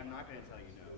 I'm not going to tell you no.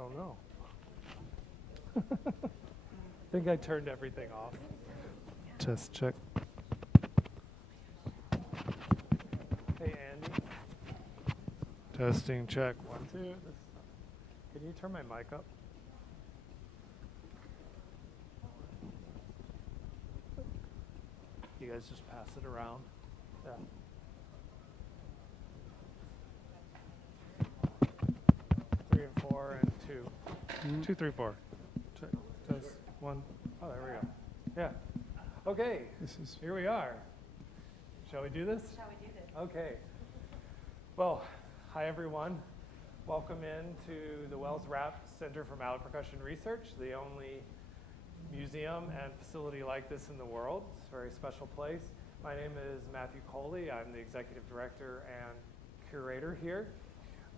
don't know. I think I turned everything off. Just check. Hey, Andy. Testing, check, 1, 2. Can you turn my mic up? You guys just pass it around. Yeah. 3 and 4 and 2. 2, 3, 4. Check. Test. 1. Oh, there we go. Yeah. Okay. Here we are. Shall we do this? Shall we do this? Okay. Well, hi everyone. Welcome into the Wells-Rapp Center for Mallet Percussion Research, the only museum and facility like this in the world. It's a very special place. My name is Matthew Coley. I'm the executive director and curator here.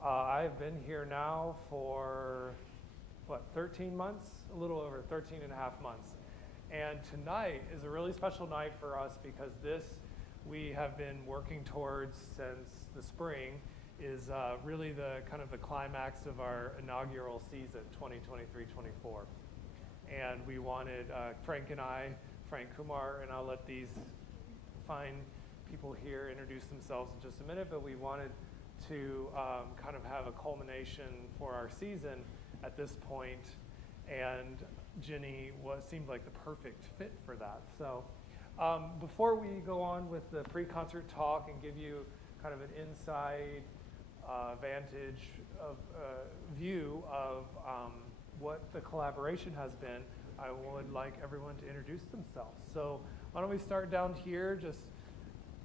I've been here now for, 13 months? A little over 13 and a half months. And tonight is a really special night for us because this we have been working towards since the spring is really the kind of the climax of our inaugural season, 2023-24. And we wanted, Frank Kumor, and I'll let these fine people here introduce themselves in just a minute, but we wanted to kind of have a culmination for our season at this point, and Jenni seemed like the perfect fit for that. So before we go on with the pre-concert talk and give you kind of an inside vantage of view of what the collaboration has been, I would like everyone to introduce themselves. So why don't we start down here, just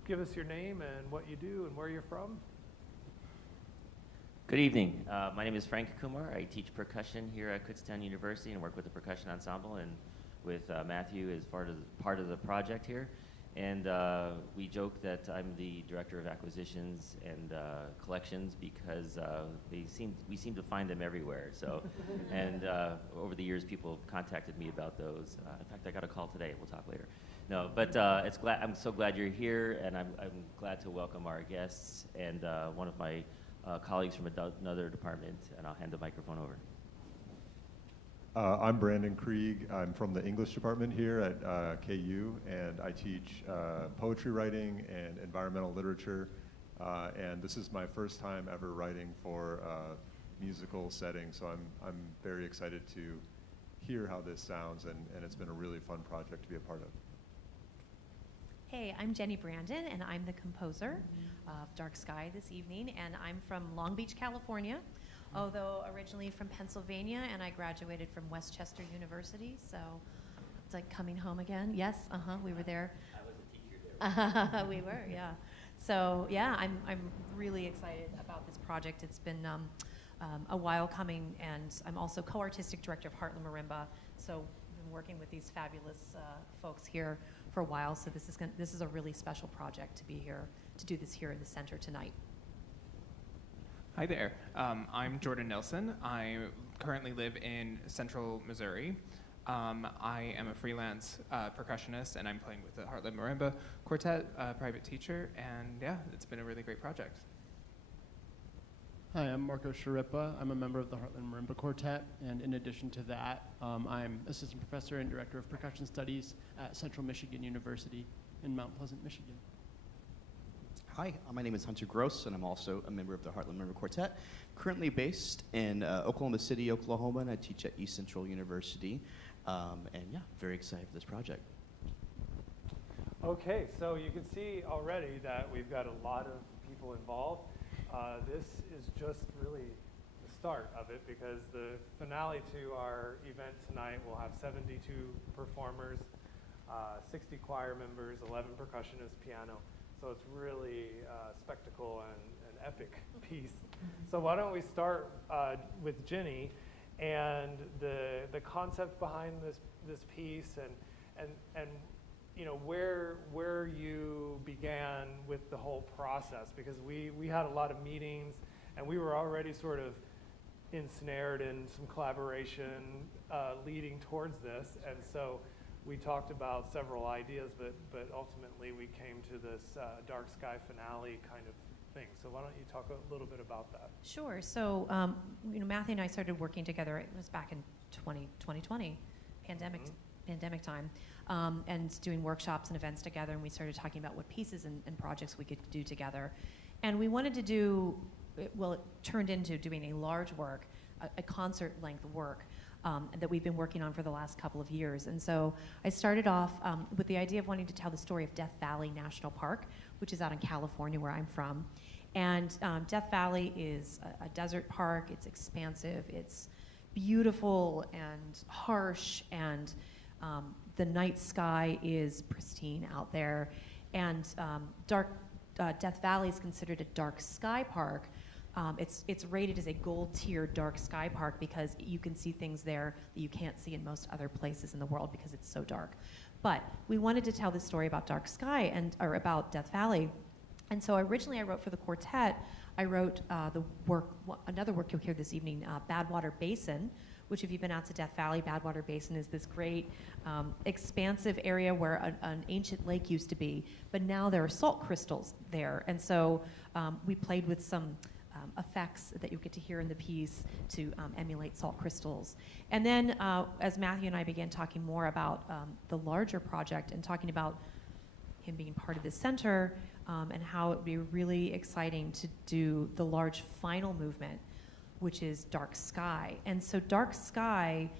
give us your name and what you do and where you're from. Good evening. My name is Frank Kumor. I teach percussion here at Kutztown University and work with the Percussion Ensemble and with Matthew as part of the project here. And we joke that I'm the director of acquisitions and collections because we seem to find them everywhere. So, and over the years, people have contacted me about those. In fact, I got a call today. We'll talk later. No, but I'm so glad you're here, and I'm glad to welcome our guests and one of my colleagues from another department, and I'll hand the microphone over. I'm Brandon Krieg. I'm from the English department here at KU, and I teach poetry writing and environmental literature. And this is my first time ever writing for a musical setting, so I'm very excited to hear how this sounds, and it's been a really fun project to be a part of. Hey, I'm Jenni Brandon, and I'm the composer of Dark Sky this evening, and I'm from Long Beach, California, although originally from Pennsylvania, and I graduated from Westchester University, so it's like coming home again. Yes, we were there. I was a teacher there. We were, yeah. So yeah, I'm really excited about this project. It's been a while coming, and I'm also co-artistic director of Heartland Marimba, so I've been working with these fabulous folks here for a while, so this is a really special project to be here, to do this here in the center tonight. Hi there. I'm Jordan Nielsen. I currently live in central Missouri. I am a freelance percussionist, and I'm playing with the Heartland Marimba Quartet, private teacher, and yeah, it's been a really great project. Hi, I'm Marco Schirripa. I'm a member of the Heartland Marimba Quartet, and in addition to that, I'm assistant professor and director of percussion studies at Central Michigan University in Mount Pleasant, Michigan. Hi, my name is Hunter Gross, and I'm also a member of the Heartland Marimba Quartet, currently based in Oklahoma City, Oklahoma, and I teach at East Central University. And yeah, very excited for this project. Okay, so you can see already that we've got a lot of people involved. This is just really the start of it because the finale to our event tonight will have 72 performers, 60 choir members, 11 percussionists, piano. So it's really a spectacle and an epic piece. So why don't we start with Jenni and the concept behind this piece and you know where you began with the whole process, because we had a lot of meetings and we were already sort of ensnared in some collaboration leading towards this, and so we talked about several ideas, but ultimately we came to this Dark Sky finale kind of thing. So why don't you talk a little bit about that? Sure. So you know, Matthew and I started working together. It was back in 2020, pandemic time, and doing workshops and events together. And we started talking about what pieces and projects we could do together. And we wanted to do it turned into doing a large work, a concert-length work that we've been working on for the last couple of years. And so I started off with the idea of wanting to tell the story of Death Valley National Park, which is out in California, where I'm from. And Death Valley is a desert park. It's expansive. It's beautiful and harsh, and the night sky is pristine out there. And Death Valley is considered a dark sky park. It's rated as a gold tier dark sky park because you can see things there that you can't see in most other places in the world because it's so dark. But we wanted to tell this story about dark sky or about Death Valley. And so originally I wrote for the quartet. I wrote another work you'll hear this evening, Badwater Basin, which if you've been out to Death Valley, Badwater Basin is this great expansive area where an ancient lake used to be, but now there are salt crystals there. And so we played with some effects that you get to hear in the piece to emulate salt crystals. And then as Matthew and I began talking more about the larger project and talking about him being part of the center and how it would be really exciting to do the large final movement, which is Dark Sky. And so Dark Sky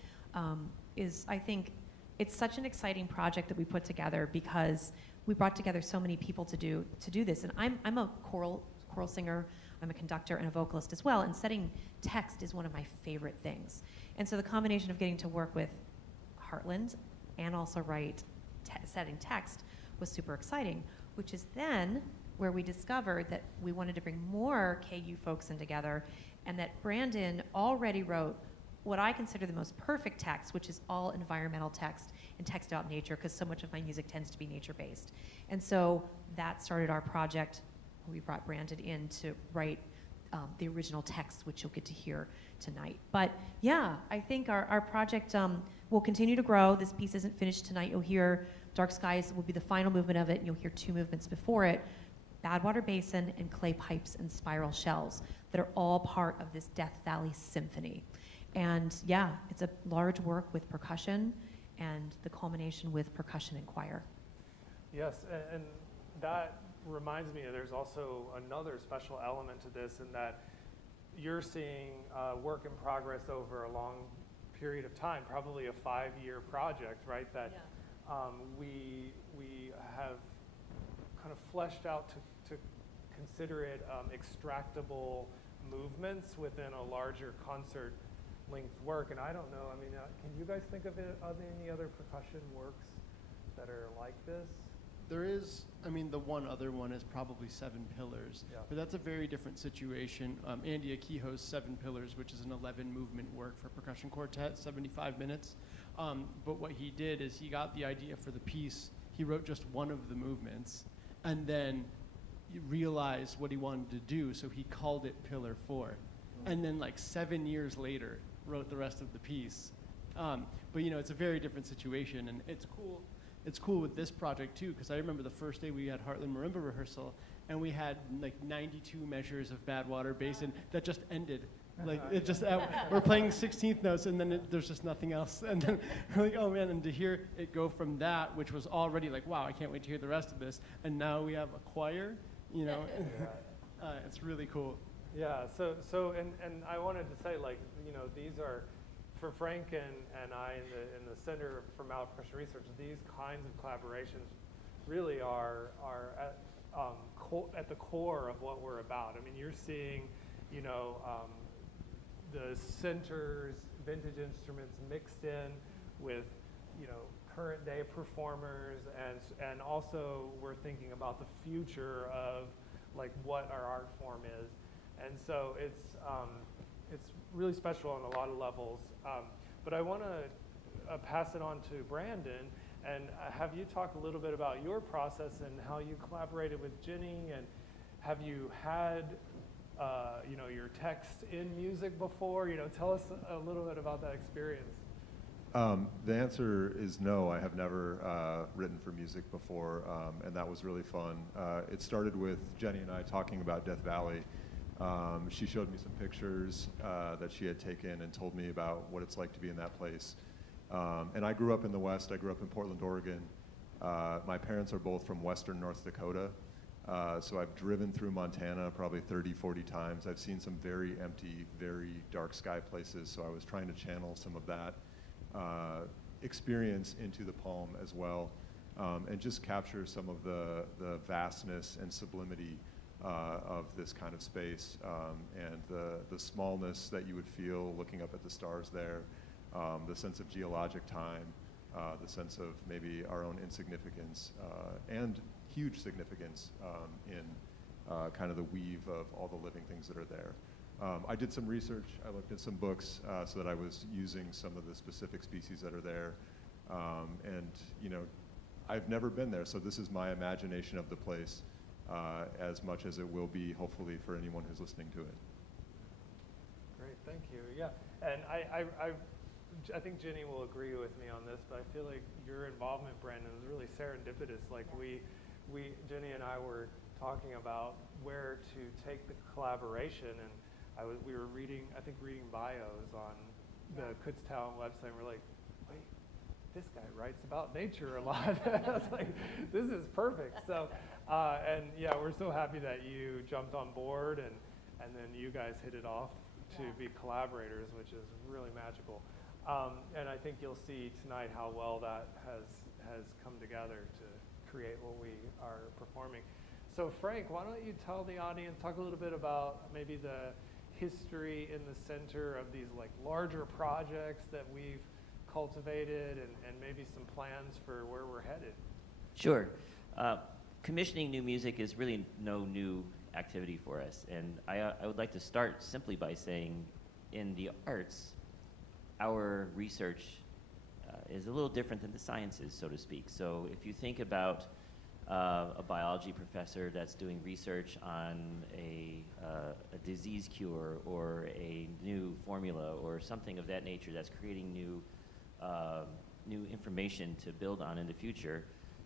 is, I think, it's such an exciting project that we put together because we brought together so many people to do this. And I'm a choral singer, I'm a conductor and a vocalist as well, and setting text is one of my favorite things. And so the combination of getting to work with Heartland and also write setting text was super exciting, which is then where we discovered that we wanted to bring more KU folks in together, and that Brandon already wrote what I consider the most perfect text, which is all environmental text and text about nature, because so much of my music tends to be nature-based. And so that started our project. We brought Brandon in to write the original text, which you'll get to hear tonight. But yeah, I think our project will continue to grow. This piece isn't finished tonight. You'll hear Dark Skies will be the final movement of it, and you'll hear two movements before it, Badwater Basin and Clay Pipes and Spiral Shells, that are all part of this Death Valley Symphony. And yeah, it's a large work with percussion and the culmination with percussion and choir. Yes, and that reminds me, there's also another special element to this in that you're seeing work in progress over a long period of time, probably a 5-year project, right? That we have kind of fleshed out to consider it extractable movements within a larger concert length work. And I don't know, I mean, can you guys think of any other percussion works that are like this? There is, I mean, the one other one is probably Seven Pillars, but that's a very different situation. Andy Akiho's Seven Pillars, which is an 11-movement work for percussion quartet, 75 minutes. But what he did is he got the idea for the piece, he wrote just one of the movements, and then he realized what he wanted to do, so he called it Pillar 4. And then like 7 years later, wrote the rest of the piece. But you know, it's a very different situation, and it's cool. It's cool with this project too, because I remember the first day we had Heartland Marimba rehearsal, and we had like 92 measures of Badwater Basin that just ended. Like it just, we're playing 16th notes, and then there's just nothing else. And then we're like, oh man, and to hear it go from that, which was already like, wow, I can't wait to hear the rest of this, and now we have a choir, you know, it's really cool. Yeah, so I wanted to say, like, you know, these are, for Frank and I in the Center for Mallet Percussion Research, these kinds of collaborations really are at the core of what we're about. I mean, you're seeing, you know, the center's vintage instruments mixed in with, you know, current day performers, and also we're thinking about the future of like what our art form is. And so it's really special on a lot of levels. But I want to pass it on to Brandon and have you talk a little bit about your process and how you collaborated with Jenni, and have you had you know, your text in music before? You know, tell us a little bit about that experience. The answer is no. I have never written for music before, and that was really fun. It started with Jenni and I talking about Death Valley. She showed me some pictures that she had taken and told me about what it's like to be in that place. And I grew up in the West. I grew up in Portland, Oregon. My parents are both from western North Dakota. So I've driven through Montana probably 30, 40 times. I've seen some very empty, very dark sky places, so I was trying to channel some of that experience into the poem as well, and just capture some of the vastness and sublimity of this kind of space, and the smallness that you would feel looking up at the stars there, the sense of geologic time, the sense of maybe our own insignificance, and huge significance in kind of the weave of all the living things that are there. I did some research. I looked at some books so that I was using some of the specific species that are there. And, you know, I've never been there, so this is my imagination of the place as much as it will be, hopefully, for anyone who's listening to it. Great, thank you. Yeah, and I think Jenni will agree with me on this, but I feel like your involvement, Brandon, is really serendipitous. Like Jenni and I were talking about where to take the collaboration, and we were reading bios on the Kutztown website, and we're like, wait, this guy writes about nature a lot. I was like, this is perfect. So, and yeah, we're so happy that you jumped on board, and then you guys hit it off to be collaborators, which is really magical. And I think you'll see tonight how well that has come together to create what we are performing. So Frank, why don't you tell the audience, talk a little bit about maybe the history in the center of these like larger projects that we've cultivated, and maybe some plans for where we're headed. Sure. Commissioning new music is really no new activity for us, and I would like to start simply by saying in the arts, our research is a little different than the sciences, so to speak. So if you think about a biology professor that's doing research on a disease cure or a new formula or something of that nature that's creating new information to build on in the future,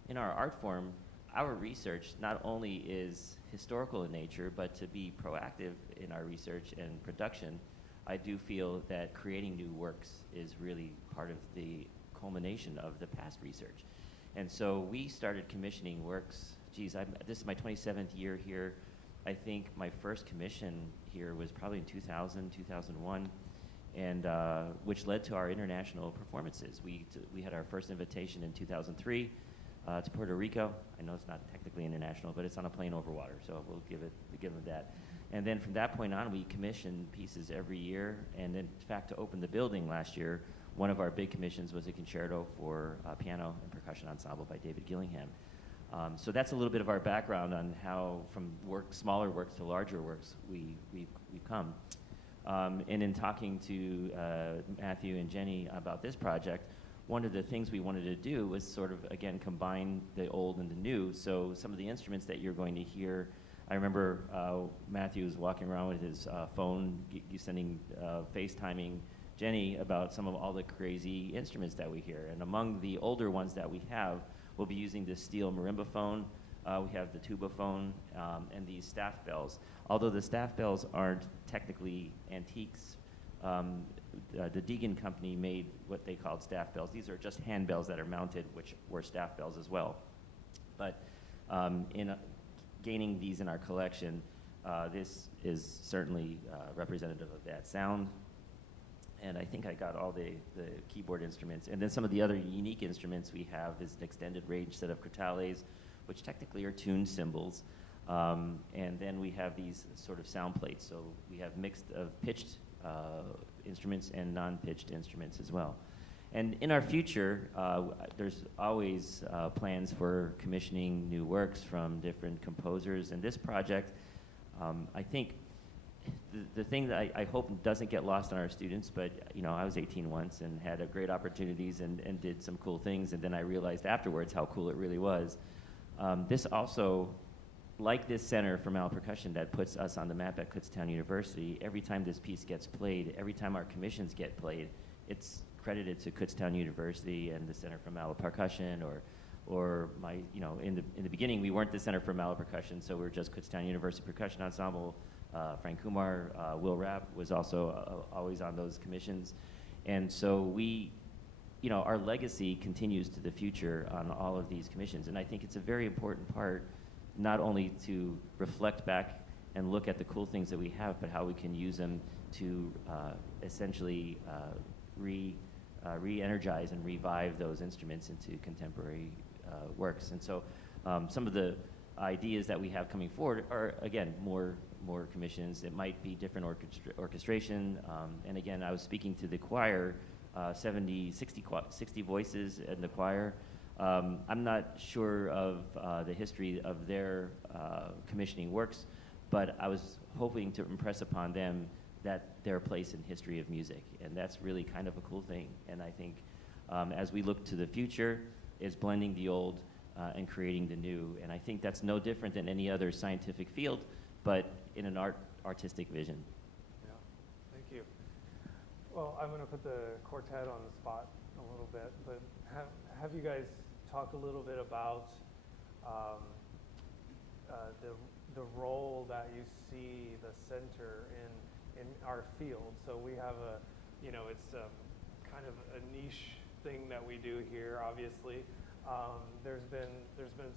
in our art form, our research not only is historical in nature, but to be proactive in our research and production, I do feel that creating new works is really part of the culmination of the past research. And so we started commissioning works. Geez, this is my 27th year here. I think my first commission here was probably in 2000, 2001, and which led to our international performances. We had our first invitation in 2003 to Puerto Rico. I know it's not technically international, but it's on a plane over water, so we'll give them that. And then from that point on, we commissioned pieces every year. And in fact, to open the building last year, one of our big commissions was a concerto for piano and percussion ensemble by David Gillingham. So that's a little bit of our background on how from smaller works to larger works we've come. And in talking to Matthew and Jenni about this project, one of the things we wanted to do was sort of, again, combine the old and the new. So some of the instruments that you're going to hear, I remember Matthew was walking around with his phone, sending FaceTiming Jenni about some of all the crazy instruments that we hear. And among the older ones that we have, we'll be using the steel marimba phone. We have the tuba phone and these staff bells. Although the staff bells aren't technically antiques, the Deegan company made what they called staff bells. These are just hand bells that are mounted, which were staff bells as well. But in gaining these in our collection, this is certainly representative of that sound. And I think I got all the keyboard instruments. And then some of the other unique instruments we have is an extended range set of crotales, which technically are tuned cymbals. And then we have these sort of sound plates. So we have mixed of pitched instruments and non-pitched instruments as well. And in our future, there's always plans for commissioning new works from different composers. And this project, I think the thing that I hope doesn't get lost on our students, but you know, I was 18 once and had great opportunities and did some cool things, and then I realized afterwards how cool it really was. This also, like this center for mallet percussion that puts us on the map at Kutztown University, every time this piece gets played, every time our commissions get played, it's credited to Kutztown University and the Center for Mallet Percussion, or my, you know, in the beginning we weren't the Center for Mallet Percussion, so we were just Kutztown University Percussion Ensemble. Frank Kumor, Wells-Rapp was also always on those commissions, and so we, you know, our legacy continues to the future on all of these commissions, and I think it's a very important part not only to reflect back and look at the cool things that we have, but how we can use them to essentially re-energize and revive those instruments into contemporary works. And so some of the ideas that we have coming forward are, again, more commissions. It might be different orchestration. And again, I was speaking to the choir, 60 voices in the choir. I'm not sure of the history of their commissioning works, but I was hoping to impress upon them that their place in history of music. And that's really kind of a cool thing. And I think as we look to the future, is blending the old and creating the new. And I think that's no different than any other scientific field, but in an artistic vision. Yeah, thank you. Well, I'm going to put the quartet on the spot a little bit, but have you guys talk a little bit about the role that you see the center in our field. So we have it's kind of a niche thing that we do here, obviously. There's been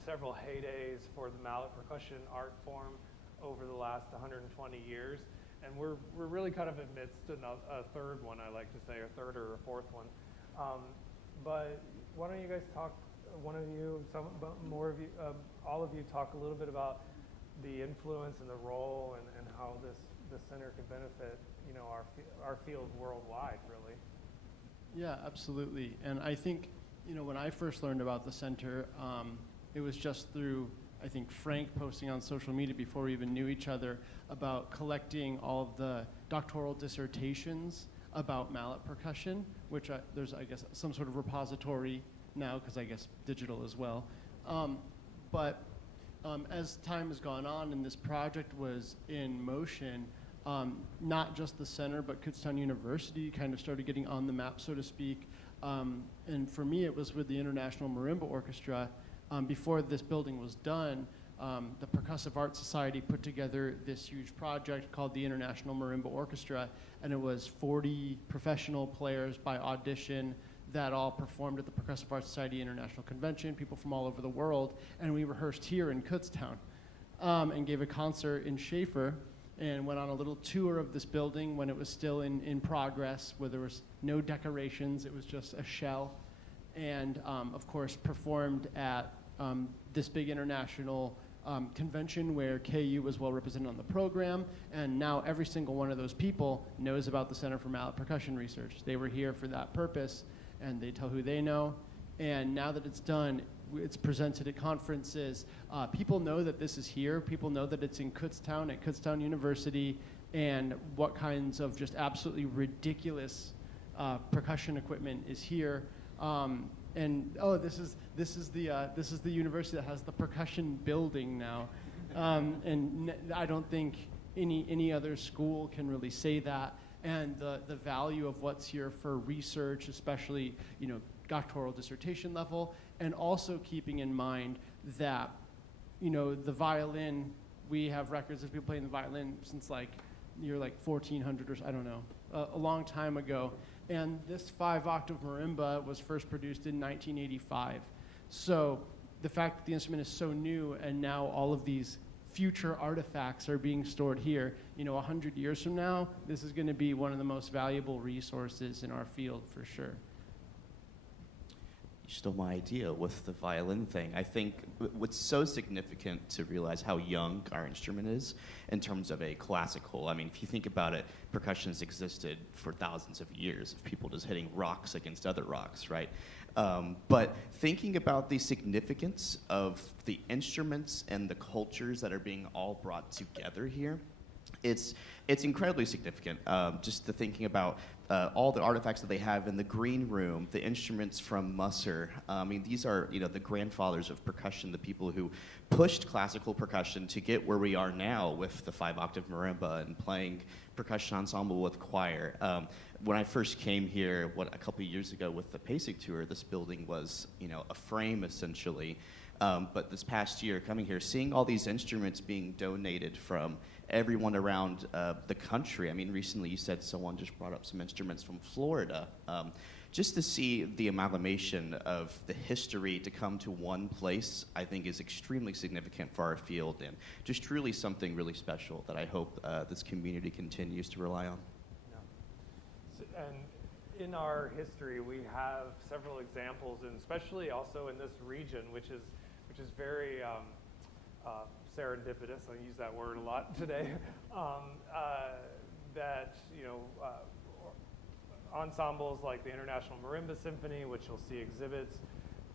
several heydays for the mallet percussion art form over the last 120 years, and we're really kind of amidst a third one, I like to say, a third or a fourth one. But why don't you guys talk? One of you, more of you, all of you, talk a little bit about the influence and the role and how the center could benefit, our field worldwide, really. Yeah, absolutely. And I think, when I first learned about the center, it was just through, I think, Frank posting on social media before we even knew each other about collecting all of the doctoral dissertations about mallet percussion, which there's, I guess, some sort of repository now, because I guess digital as well. But as time has gone on and this project was in motion, not just the center, but Kutztown University kind of started getting on the map, so to speak. And for me, it was with the International Marimba Orchestra. Before this building was done, the Percussive Arts Society put together this huge project called the International Marimba Orchestra, and it was 40 professional players by audition that all performed at the Percussive Arts Society International Convention, people from all over the world, and we rehearsed here in Kutztown, and gave a concert in Schaefer, and went on a little tour of this building when it was still in progress, where there was no decorations, it was just a shell, and of course performed at this big international convention where KU was well represented on the program, and now every single one of those people knows about the Center for Mallet Percussion Research. They were here for that purpose, and they tell who they know. And now that it's done, it's presented at conferences. People know that this is here. People know that it's in Kutztown at Kutztown University, and what kinds of just absolutely ridiculous percussion equipment is here. This is the university that has the percussion building now, and I don't think any other school can really say that. And the value of what's here for research, especially doctoral dissertation level, and also keeping in mind that the violin, we have records of people playing the violin since like 1400 or I don't know, a long time ago. And this 5-octave marimba was first produced in 1985. So the fact that the instrument is so new and now all of these future artifacts are being stored here, 100 years from now, this is going to be one of the most valuable resources in our field for sure. You stole my idea with the violin thing. I think what's so significant to realize how young our instrument is in terms of a classical. I mean, if you think about it, percussion has existed for thousands of years of people just hitting rocks against other rocks, right? But thinking about the significance of the instruments and the cultures that are being all brought together here, it's incredibly significant. Just the thinking about all the artifacts that they have in the green room, the instruments from Musser. I mean, these are the grandfathers of percussion, the people who pushed classical percussion to get where we are now with the 5-octave marimba and playing percussion ensemble with choir. When I first came here, a couple of years ago with the PASIC tour, this building was a frame essentially. But this past year, coming here, seeing all these instruments being donated from everyone around the country. I mean, recently you said someone just brought up some instruments from Florida. just to see the amalgamation of the history to come to one place, I think is extremely significant for our field, and just truly something really special that I hope this community continues to rely on. And in our history, we have several examples, and especially also in this region, which is very serendipitous. I use that word a lot today. That ensembles like the International Marimba Symphony, which you'll see exhibits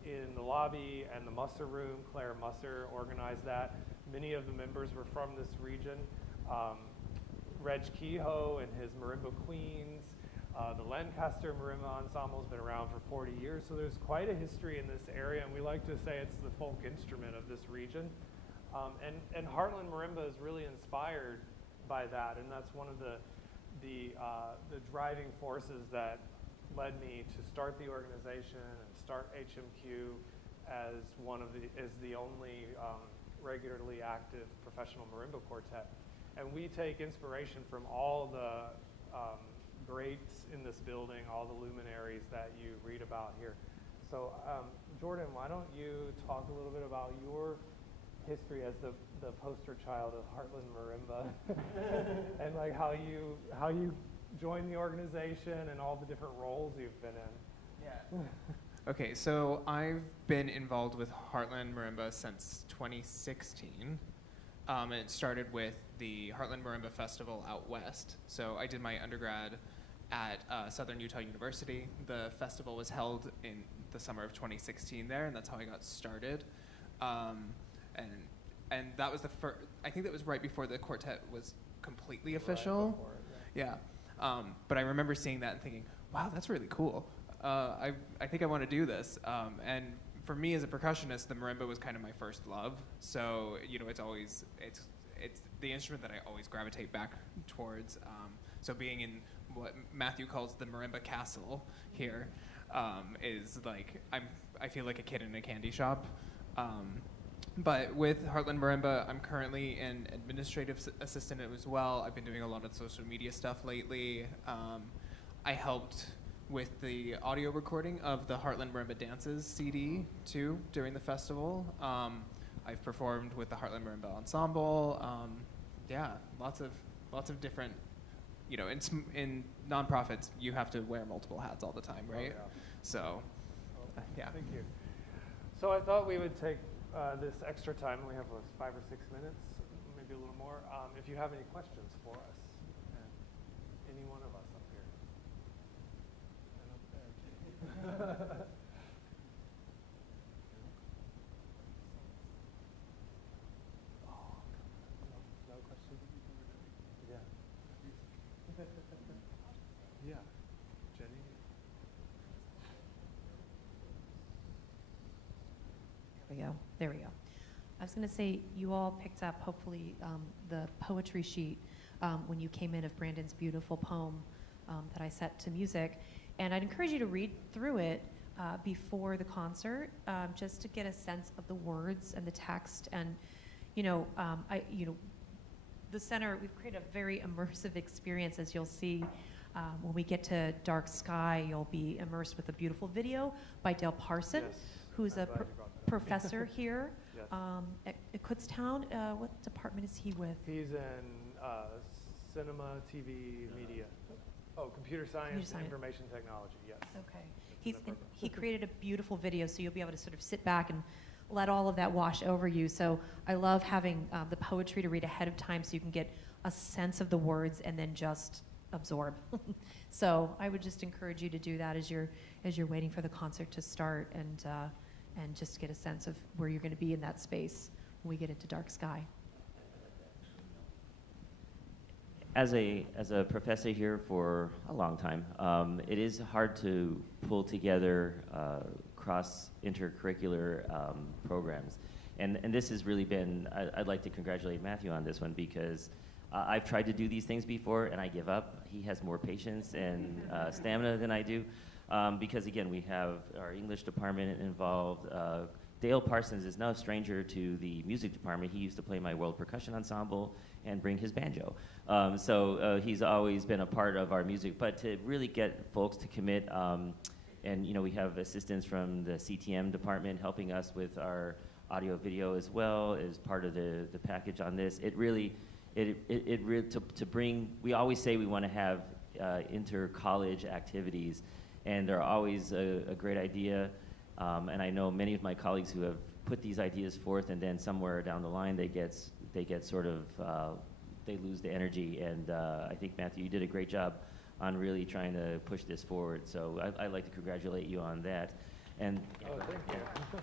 in the lobby and the Musser Room. Claire Musser organized that. Many of the members were from this region. Reg Kehoe and his Marimba Queens. The Lancaster Marimba Ensemble has been around for 40 years, so there's quite a history in this area, and we like to say it's the folk instrument of this region. And Heartland Marimba is really inspired by that, and that's one of the driving forces that led me to start the organization and start HMQ as the only regularly active professional marimba quartet. And we take inspiration from all the greats in this building, all the luminaries that you read about here. So Jordan, why don't you talk a little bit about your history as the poster child of Heartland Marimba and like how you joined the organization and all the different roles you've been in. Yeah. Okay, so I've been involved with Heartland Marimba since 2016. It started with the Heartland Marimba Festival out west. So I did my undergrad at Southern Utah University. The festival was held in the summer of 2016 there, and that's how I got started. And that was the first, I think that was right before the quartet was completely official. Right before it, yeah. But I remember seeing that and thinking, wow, that's really cool. I think I want to do this. And for me as a percussionist, the marimba was kind of my first love. So, it's the instrument that I always gravitate back towards. So being in what Matthew calls the marimba castle here is like, I feel like a kid in a candy shop. But with Heartland Marimba, I'm currently an administrative assistant as well. I've been doing a lot of social media stuff lately. I helped with the audio recording of the Heartland Marimba Dances CD too during the festival. I've performed with the Heartland Marimba Ensemble. Yeah, lots of different, in nonprofits, you have to wear multiple hats all the time, right? Oh, yeah. So, yeah. Thank you. So I thought we would take this extra time. We have 5 or 6 minutes, maybe a little more. If you have any questions for us, any one of us up here. No questions? Yeah. Yeah. Jenni? There we go. I was going to say, you all picked up, hopefully, the poetry sheet when you came in of Brandon's beautiful poem that I set to music. And I'd encourage you to read through it before the concert, just to get a sense of the words and the text. And, the center, we've created a very immersive experience, as you'll see. When we get to Dark Sky, you'll be immersed with a beautiful video by Dale Parson, Yes, who's I'm a glad you brought that up. professor here Yes. at Kutztown. What department is he with? He's in cinema, TV, media. Oh, computer science, and information technology, yes. Okay. He created a beautiful video, so you'll be able to sort of sit back and let all of that wash over you. So I love having the poetry to read ahead of time so you can get a sense of the words and then just absorb. So I would just encourage you to do that as you're waiting for the concert to start, and just get a sense of where you're going to be in that space when we get into Dark Sky. As a professor here for a long time, it is hard to pull together cross-intercurricular programs. And this has really been, I'd like to congratulate Matthew on this one, because I've tried to do these things before and I give up. He has more patience and stamina than I do, because again, we have our English department involved. Dale Parsons is no stranger to the music department. He used to play my world percussion ensemble and bring his banjo. So he's always been a part of our music. But to really get folks to commit And you know, we have assistance from the CTM department helping us with our audio video as well as part of the package on this. It really, to bring, we always say we want to have inter-college activities, and they're always a great idea. And I know many of my colleagues who have put these ideas forth, and then somewhere down the line they get sort of, they lose the energy. And I think, Matthew, you did a great job on really trying to push this forward. So I'd like to congratulate you on that. And Thank you.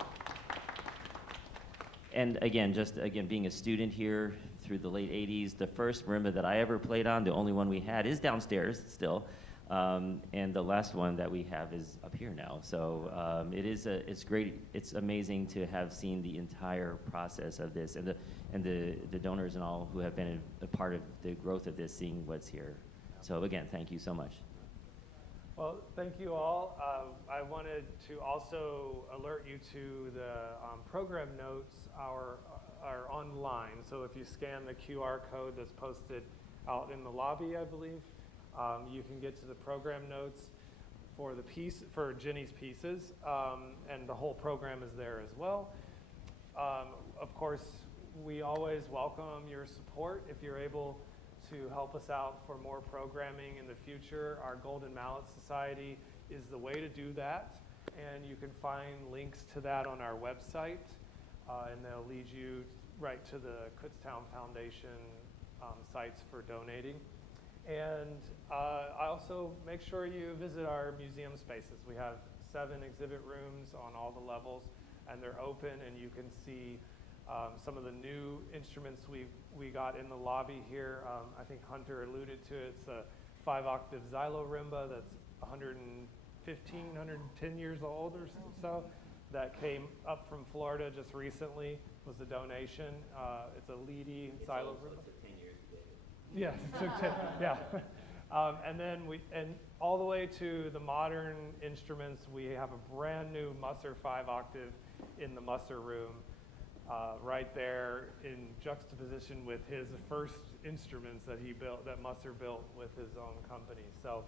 and again, being a student here through the late 80s, the first marimba that I ever played on, the only one we had, is downstairs still. And the last one that we have is up here now. So it's great. It's amazing to have seen the entire process of this, and the donors and all who have been a part of the growth of this, seeing what's here. So again, thank you so much. Well, thank you all. I wanted to also alert you to the program notes are online. So if you scan the QR code that's posted out in the lobby, I believe, you can get to the program notes for Jenni's pieces, and the whole program is there as well. Of course, we always welcome your support if you're able to help us out for more programming in the future. Our Golden Mallet Society is the way to do that, and you can find links to that on our website, and they'll lead you right to the Kutztown Foundation sites for donating. And I also make sure you visit our museum spaces. We have 7 exhibit rooms on all the levels, and they're open, and you can see some of the new instruments we got in the lobby here. I think Hunter alluded to it. It's a 5-octave xylorimba that's 115, 110 years old or so, that came up from Florida just recently, was a donation. It's a Leedy xylorimba. Yes, it took 10, yeah. And then and all the way to the modern instruments, we have a brand new Musser 5-octave in the Musser room, right there in juxtaposition with his first instruments that he built, that Musser built with his own company. So,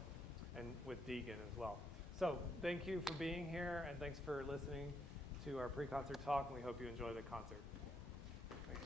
and with Deegan as well. So thank you for being here, and thanks for listening to our pre-concert talk, and we hope you enjoy the concert. Thanks.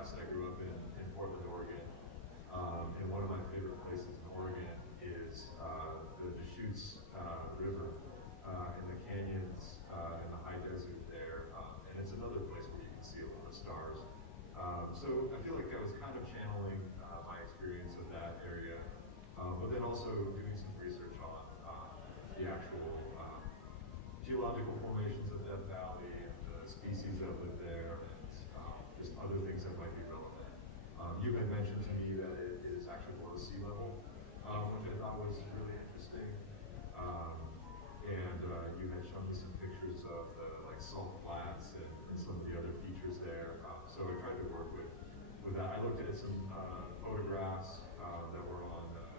Midwest. I grew up in Portland, Oregon. And one of my favorite places in Oregon is the Deschutes River and the canyons and the high desert there. And it's another place where you can see a lot of stars. So I feel like that was kind of channeling my experience of that area, but then also doing some research on the actual geological formations of Death Valley and the species that live there, and just other things that might be relevant. You had mentioned to me that it is actually below sea level, which I thought was really interesting. And you had shown me some pictures of the salt flats and some of the other features there. So I tried to work with that. I looked at some photographs that were on the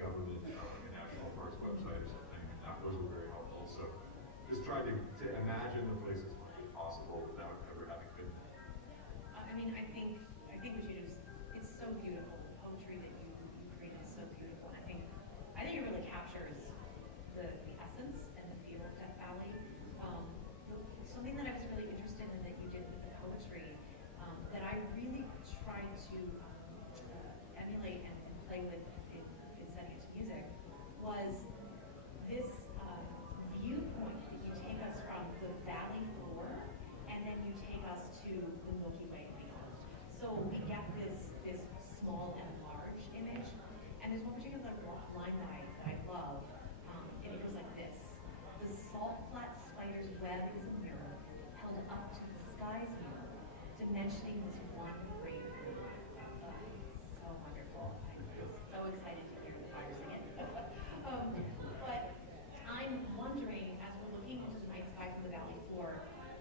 government National Parks website or something, and those were very helpful. So just tried to imagine the places where it was possible without ever having been there. I mean, I think what you do is, it's so beautiful. The poetry that you create is so beautiful. And I think it really captures the essence and the feel of Death Valley. Something that I was really interested in that you did with the poetry, that I really tried to emulate and play with in setting it to music, was this viewpoint that you take us from the valley floor, and then you take us to the Milky Way and beyond. So we get this small and large image, and there's one particular line that I love, and it goes like this: the salt flat spider's web is a mirror held up to the sky's mirror, dimensioning this one great blue. So wonderful. I'm so excited to hear the choir sing it. But I'm wondering, as we're looking into the night sky from the valley floor,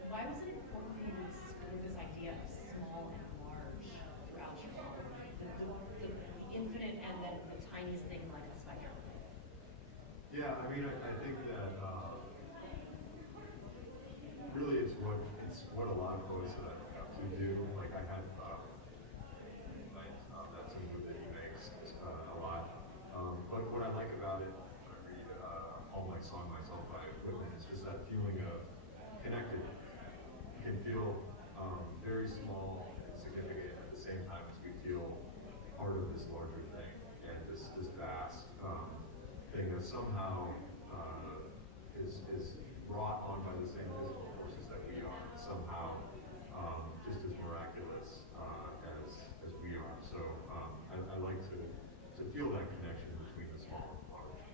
why was it important for you to explore this idea of small and large throughout your poem? The infinite and then the tiniest thing like a spider. Yeah, I mean, I think that really it's what a lot of poets that I've got to do. Like I had that scene with the Eubanks a lot. But what I like about it when I read All My Song Myself by Whitman is just that feeling of connected. You can feel very small and significant at the same time as we feel part of this larger thing and this vast thing that somehow is brought on by the same physical forces that we are, somehow just as miraculous as we are. So I like to feel that connection between the small and large.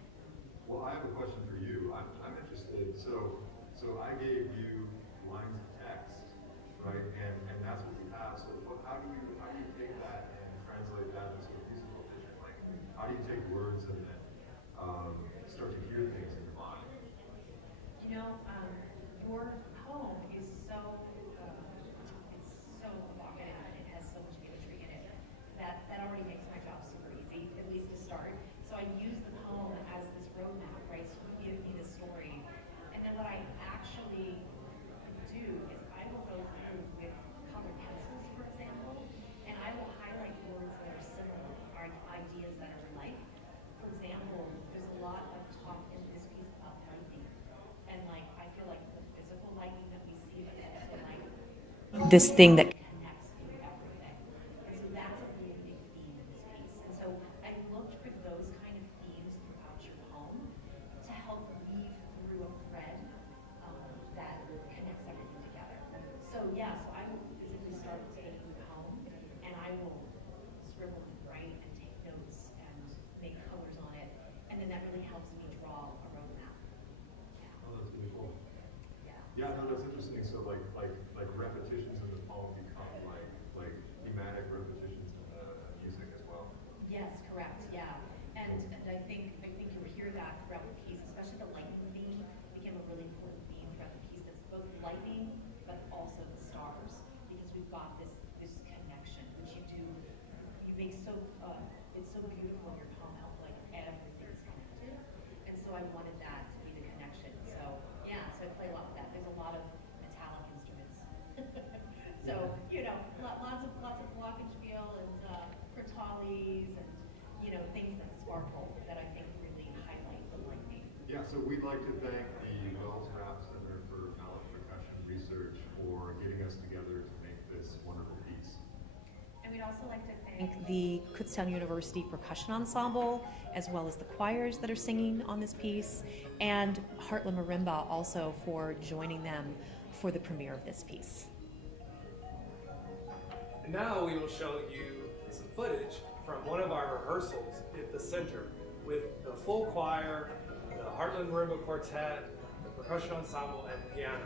Well, I have a question for you. I'm interested. So I gave you lines of text, right? And that's what we have. So how do you take that and translate that into a musical vision? Like, how do you take words and then start to hear things in your mind? You know, your poem is so evocative and it has so much imagery in it that already makes my job super easy, at least to start. So I use the poem as this roadmap, right? So you give me the story, and then what I actually do is I will go through with colored pencils, for example, and I will highlight words that are similar, or ideas that are alike. For example, there's a lot of talk in this piece about lightning, and I feel like the physical lightning that we see, but also this thing that connects through everything. And so that's a really big theme in this piece. And so I looked for those kind of themes throughout your poem to help weave through a thread that connects everything together. So yeah, so I will physically start taking the poem, and I will scribble and write and take notes and make colors on it, and then that really helps me draw a roadmap. Yeah. Oh, that's really cool. Yeah. Yeah, no, that's interesting. So like repetitions in the poem become like thematic repetitions in the music as well. Yes, correct. Yeah, and I think you will hear that throughout the piece, especially the lightning theme became a really important theme throughout the piece. That's both lightning, but also the stars, because we've got this connection, which you make so it's so beautiful in your poem how everything's connected, and so I wanted that to be the connection. So yeah, so I play a lot with that. There's a lot of metallic instruments. So, lots of glockenspiel and crotales and, things that sparkle that I think really highlight the lightning. Yeah, so we'd like to thank the Wells-Rapp Center for Percussion Research for getting us together to make this wonderful piece. we'd also like to thank the Kutztown University Percussion Ensemble, as well as the choirs that are singing on this piece, and Heartland Marimba also for joining them for the premiere of this piece. And now we will show you some footage from one of our rehearsals at the center with the full choir, the Heartland Marimba Quartet, the percussion ensemble, and piano.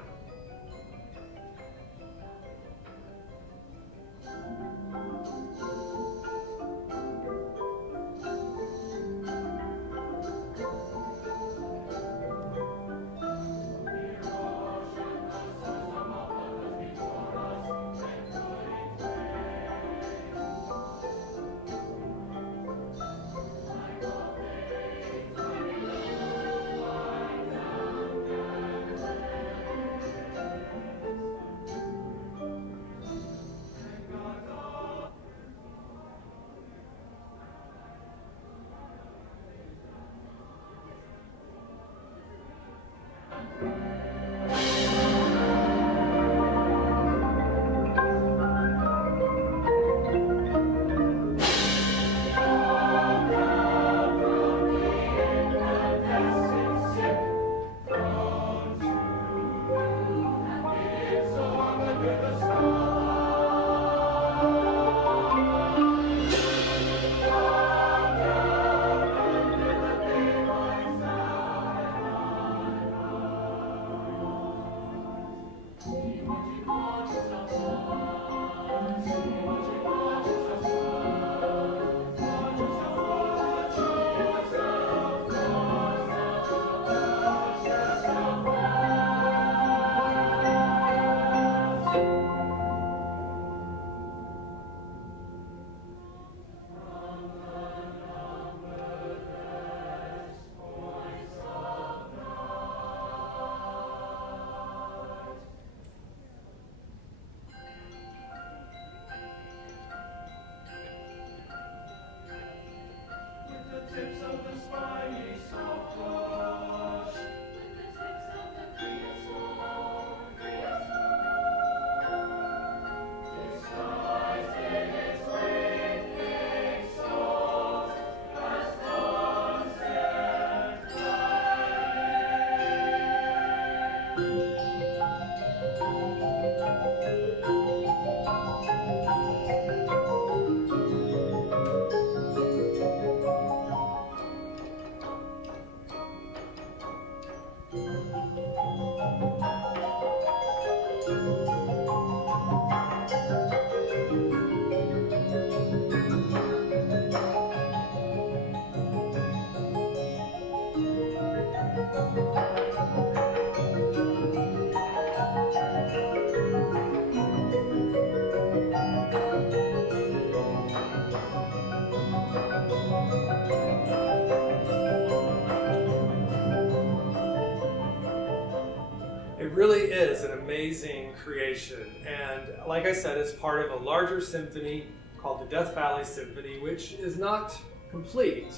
It really is an amazing creation, and like I said, it's part of a larger symphony called the Death Valley Symphony, which is not complete.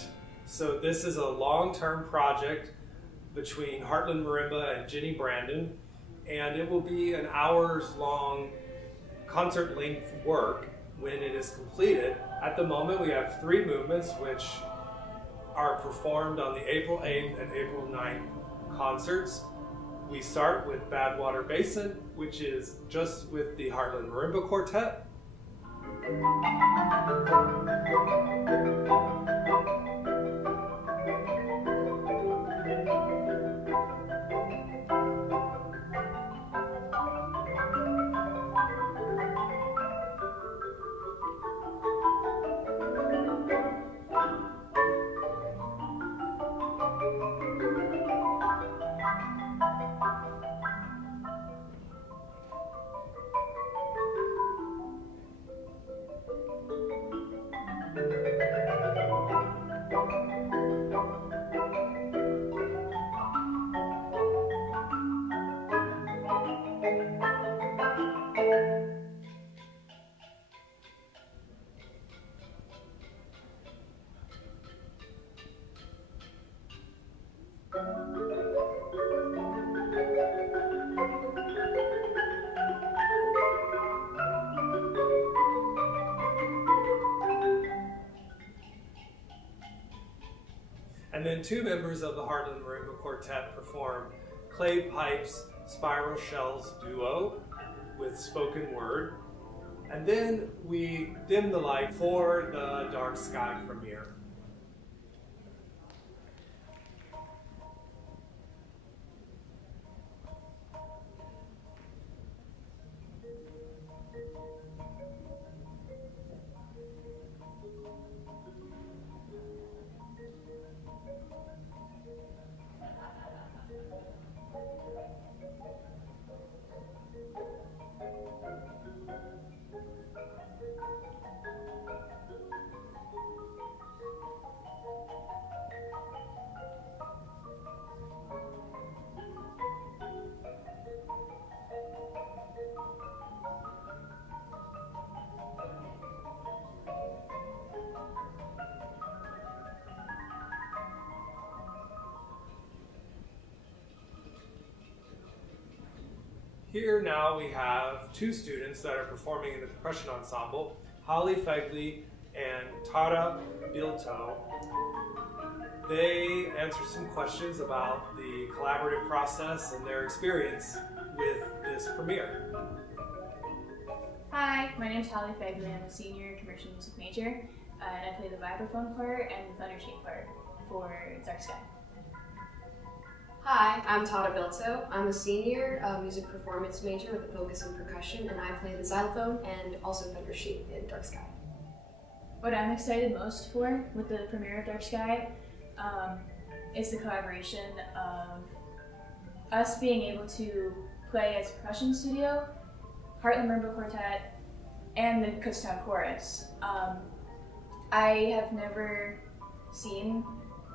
So this is a long-term project between Heartland Marimba and Jenni Brandon, and it will be an hours-long concert-length work when it is completed. At the moment, we have 3 movements which are performed on the April 8th and April 9th concerts. We start with Badwater Basin, which is just with the Heartland Marimba Quartet. then two members of the Heartland Marimba Quartet perform Clay Pipe's Spiral Shells duo with spoken word. And then we dim the light for the Dark Sky premiere. Here now we have two students that are performing in the percussion ensemble, Holly Fegley and Tarrah Bilto. They answer some questions about the collaborative process and their experience with this premiere. Hi, my name is Holly Fegley. I'm a senior commercial music major, and I play the vibraphone part and the thundersheet part for Dark Sky. Hi, I'm Tarrah Bilto. I'm a senior music performance major with a focus in percussion, and I play the xylophone and also thundersheet in Dark Sky. What I'm excited most for with the premiere of Dark Sky is the collaboration of us being able to play as a percussion studio, Heartland Marimba Quartet, and the Kutztown Chorus. I have never seen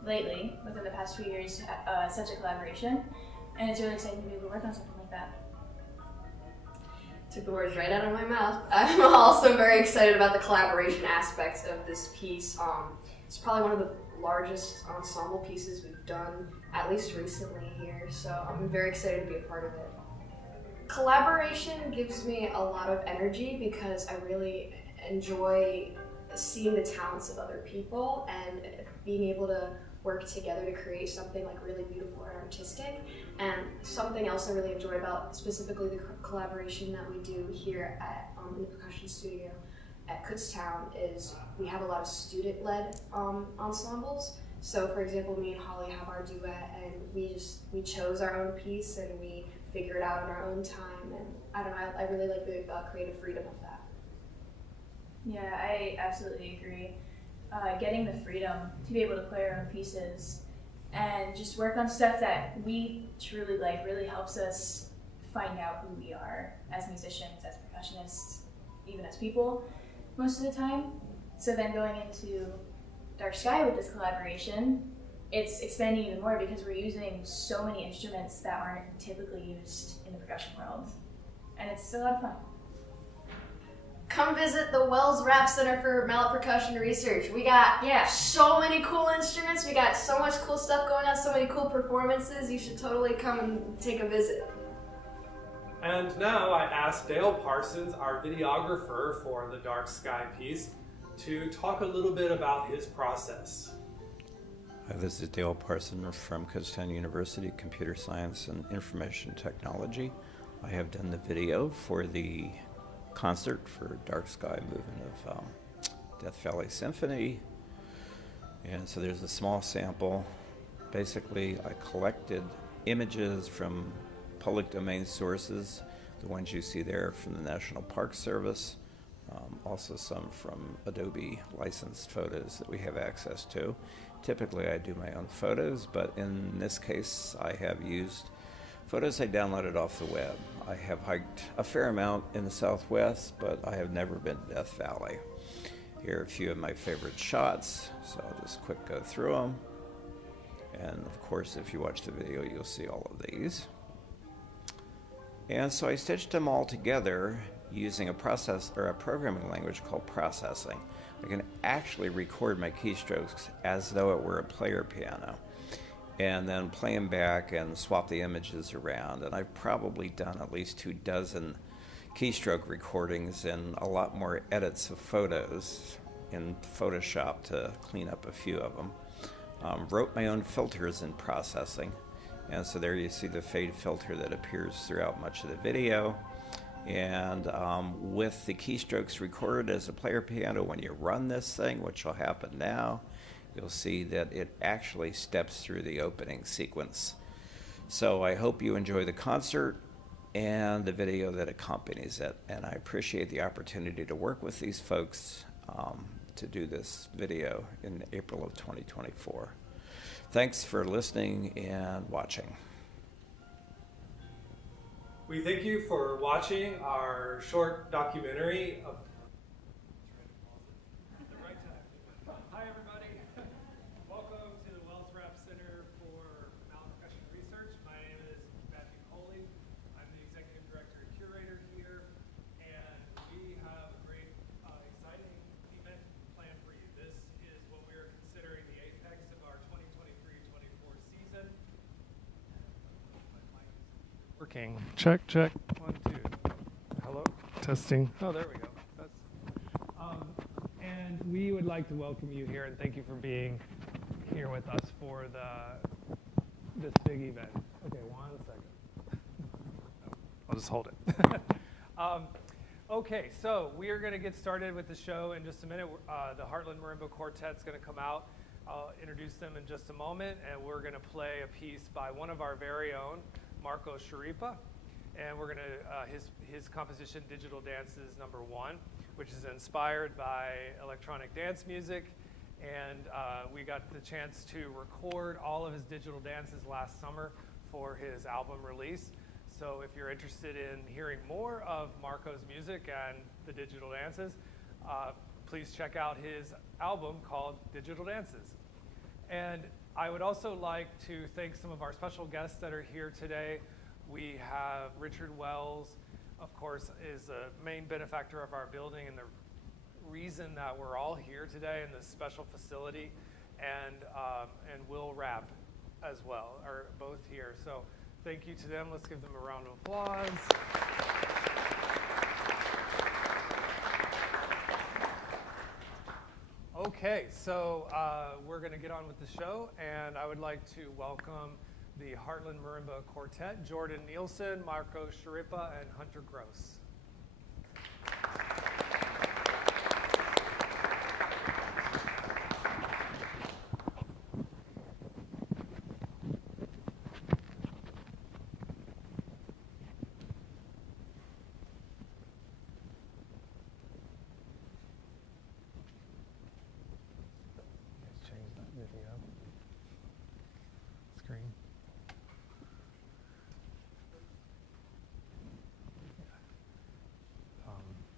lately, within the past few years, such a collaboration, and it's really exciting to be able to work on something like that. Took the words right out of my mouth. I'm also very excited about the collaboration aspects of this piece. It's probably one of the largest ensemble pieces we've done, at least recently here, so I'm very excited to be a part of it. Collaboration gives me a lot of energy because I really enjoy seeing the talents of other people and being able to work together to create something like really beautiful and artistic. And something else I really enjoy about specifically the collaboration that we do here at in the percussion studio at Kutztown is we have a lot of student-led ensembles. So for example, me and Holly have our duet, and we chose our own piece and we figure it out in our own time. And I don't know, I really like the creative freedom of that. Yeah, I absolutely agree. Getting the freedom to be able to play our own pieces and just work on stuff that we truly like really helps us find out who we are as musicians, as percussionists, even as people most of the time. So then going into Dark Sky with this collaboration, it's expanding even more because we're using so many instruments that aren't typically used in the percussion world. And it's a lot of fun. Come visit the Wells-Rapp Center for Mallet Percussion Research. We got so many cool instruments. We got so much cool stuff going on, so many cool performances. You should totally come and take a visit. And now I asked Dale Parsons, our videographer for the Dark Sky piece, to talk a little bit about his process. Hi, this is Dale Parson from Kutztown University, Computer Science and Information Technology. I have done the video for the concert for Dark Sky movement of Death Valley Symphony. And so there's a small sample. Basically, I collected images from public domain sources, the ones you see there from the National Park Service, also some from Adobe licensed photos that we have access to. Typically I do my own photos, but in this case I have used photos I downloaded off the web. I have hiked a fair amount in the Southwest, but I have never been to Death Valley. Here are a few of my favorite shots, so I'll just quick go through them. And of course, if you watch the video, you'll see all of these. And so I stitched them all together using a programming language called processing. I can actually record my keystrokes as though it were a player piano, and then play them back and swap the images around. And I've probably done at least 24 keystroke recordings and a lot more edits of photos in Photoshop to clean up a few of them. Wrote my own filters in processing. And so there you see the fade filter that appears throughout much of the video. And with the keystrokes recorded as a player piano, when you run this thing, which will happen now, you'll see that it actually steps through the opening sequence. So I hope you enjoy the concert and the video that accompanies it. And I appreciate the opportunity to work with these folks to do this video in April of 2024. Thanks for listening and watching. We thank you for watching our short documentary of Hi everybody. Welcome to the Wells-Rapp Center for Percussion Research. My name is Matthew Coley. I'm the Executive Director and Curator here, and we have a great, exciting event planned for you. This is what we are considering the apex of our 2023-24 season. Working. Check, check. 1, 2. Hello. Testing. Oh, there we go. And we would like to welcome you here and thank you for being here with us for this big event. Okay, 1 second. I'll just hold it. Okay, so we are going to get started with the show in just a minute. The Heartland Marimba Quartet is going to come out. I'll introduce them in just a moment, and we're going to play a piece by one of our very own, Marco Schirripa, and we're going to his composition Digital Dances #1, which is inspired by electronic dance music, and we got the chance to record all of his digital dances last summer for his album release. So if you're interested in hearing more of Marco's music and the digital dances, please check out his album called Digital Dances. And I would also like to thank some of our special guests that are here today. We have Richard Wells, of course, is the main benefactor of our building and the reason that we're all here today in this special facility, and Wells-Rapp as well are both here. So thank you to them. Let's give them a round of applause. Okay, so we're going to get on with the show, and I would like to welcome the Heartland Marimba Quartet, Jordan Nielsen, Marco Schirripa, and Hunter Gross.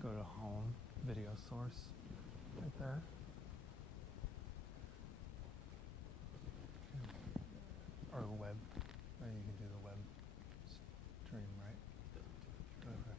Go to home, video source, right there. Or web, or you can do the web stream, right? Okay.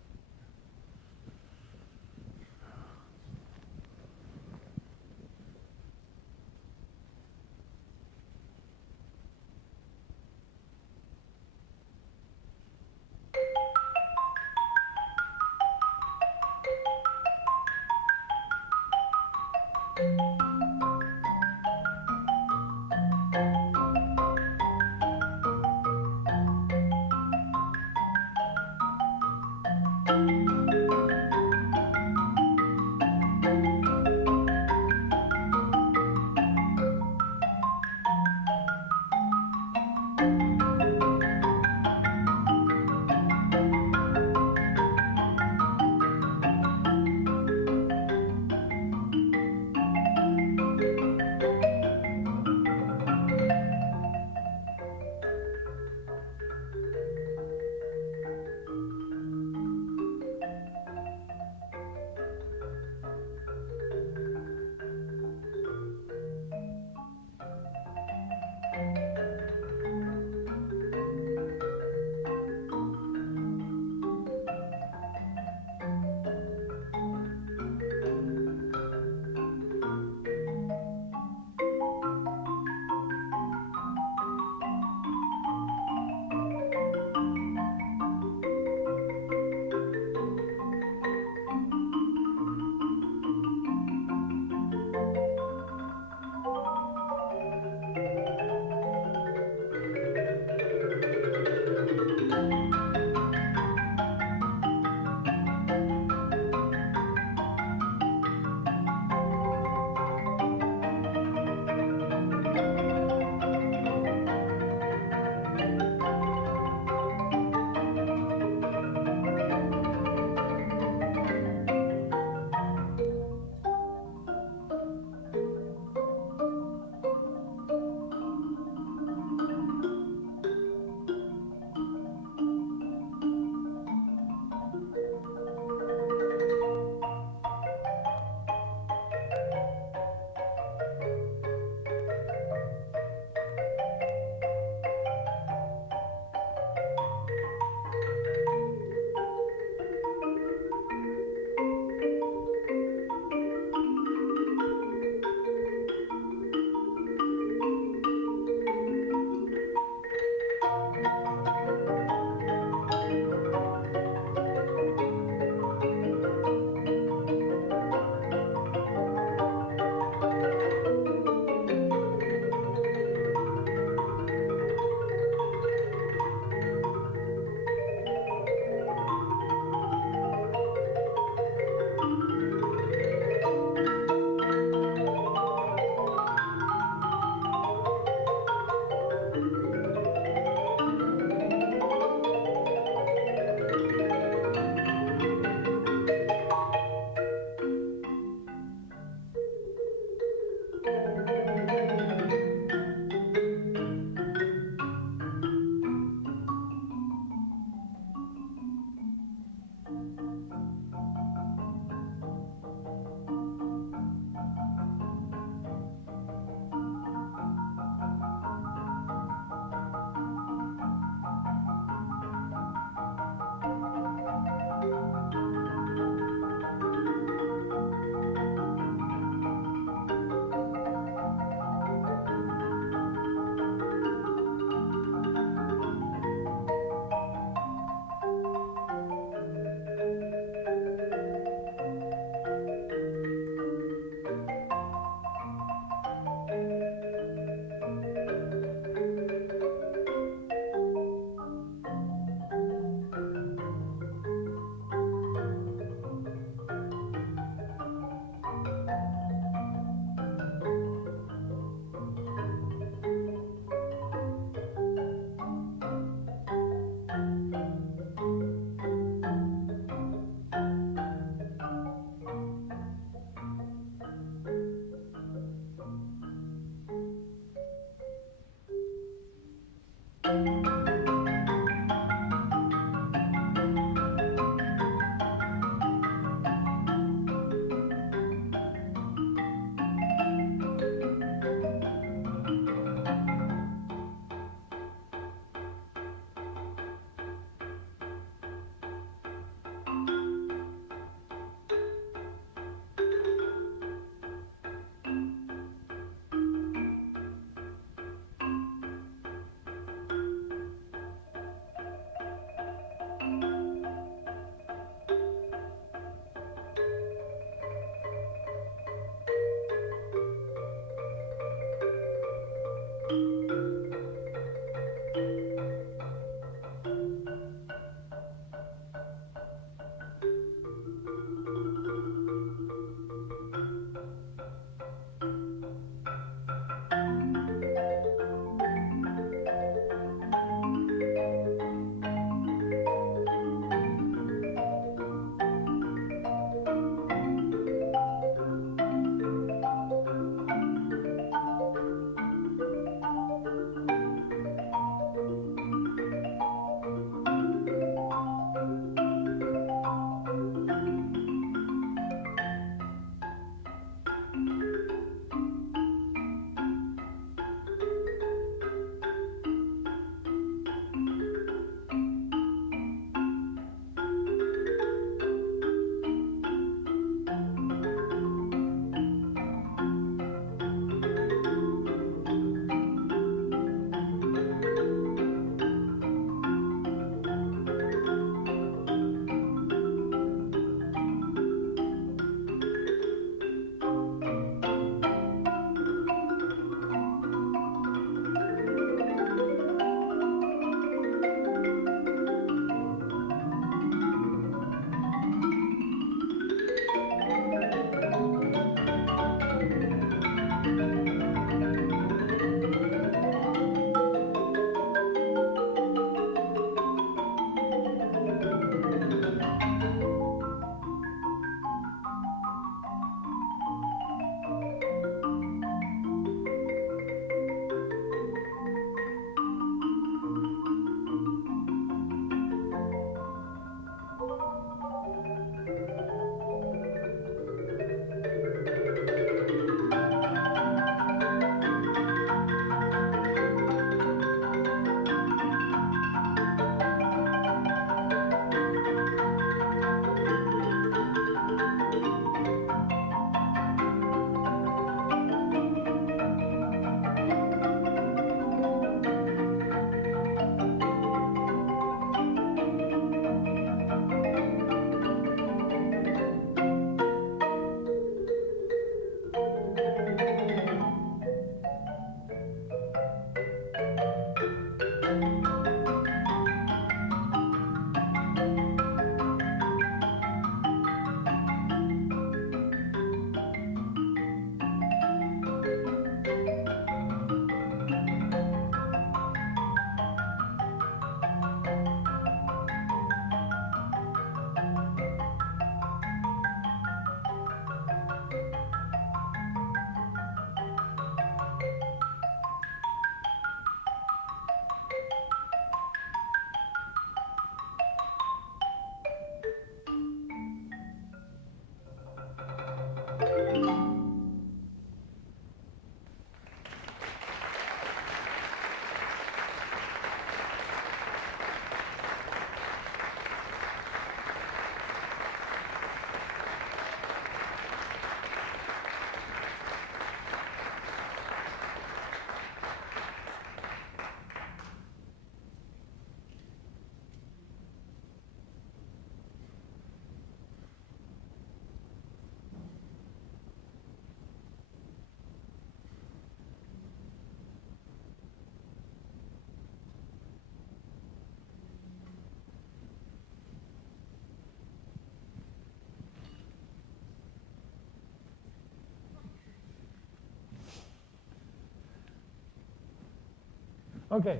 Okay,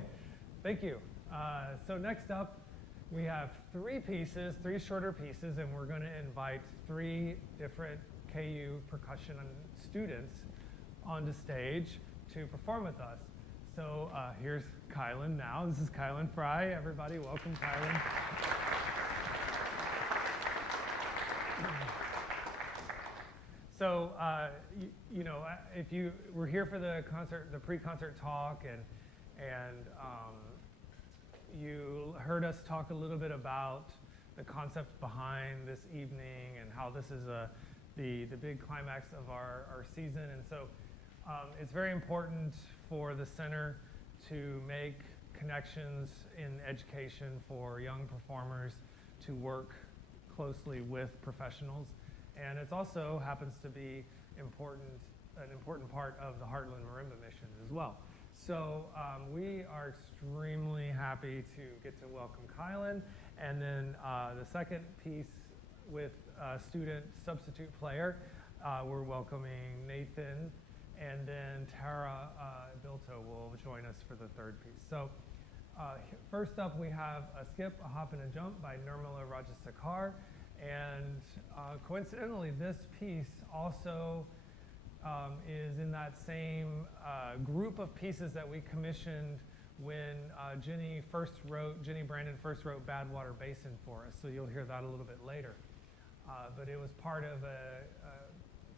thank you. So next up, we have three shorter pieces, and we're going to invite three different KU percussion students onto stage to perform with us. So here's Kylan now. This is Kylan Fry. Everybody, welcome Kylan. So, you know, if you were here for the concert, the pre-concert talk, and you heard us talk a little bit about the concept behind this evening and how this is the big climax of our season. And so it's very important for the center to make connections in education for young performers to work closely with professionals. And it also happens to be an important part of the Heartland Marimba mission as well. So we are extremely happy to get to welcome Kylan. And then the second piece with student substitute player, we're welcoming Nathan, and then Tarrah Bilto will join us for the third piece. So first up, we have a skip, a hop, and a jump by Nirmala Rajasekar. And coincidentally, this piece also is in that same group of pieces that we commissioned when Jenni Brandon first wrote Badwater Basin for us. So you'll hear that a little bit later. But it was part of a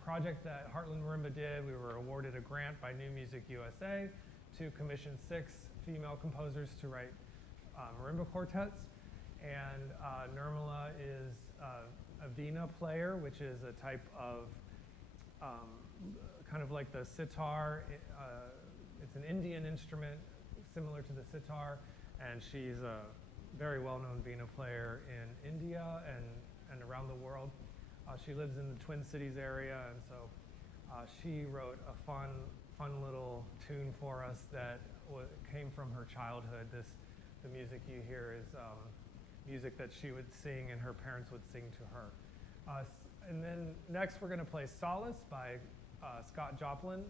project that Heartland Marimba did. We were awarded a grant by New Music USA to commission 6 female composers to write marimba quartets. And Nirmala is a vina player, which is a type of kind of like the sitar. It's an Indian instrument similar to the sitar, and she's a very well-known vina player in India and around the world. She lives in the Twin Cities area, and so she wrote a fun little tune for us that came from her childhood. The music you hear is music that she would sing and her parents would sing to her. And then next we're going to play Solace by Scott Joplin.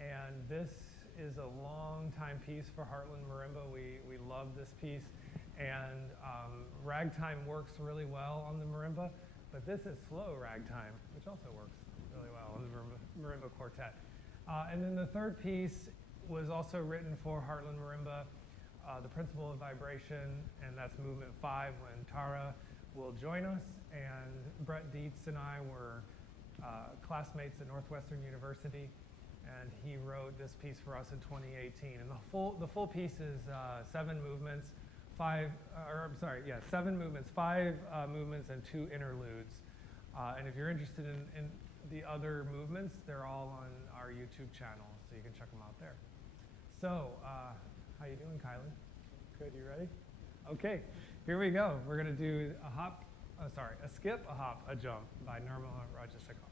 And this is a long-time piece for Heartland Marimba. We love this piece. And ragtime works really well on the marimba, but this is slow ragtime, which also works really well on the marimba quartet. And then the third piece was also written for Heartland Marimba, the Principle of Vibration, and that's movement 5 when Tarrah will join us. And Brett Dietz and I were classmates at Northwestern University, and he wrote this piece for us in 2018. And the full piece is 7 movements, 7 movements, 5 movements, and 2 interludes. And if you're interested in the other movements, they're all on our YouTube channel, so you can check them out there. So, how you doing, Kylan? Good, you ready? Okay, here we go. We're gonna do a skip, a hop, a jump by Nirmala Rajasekar.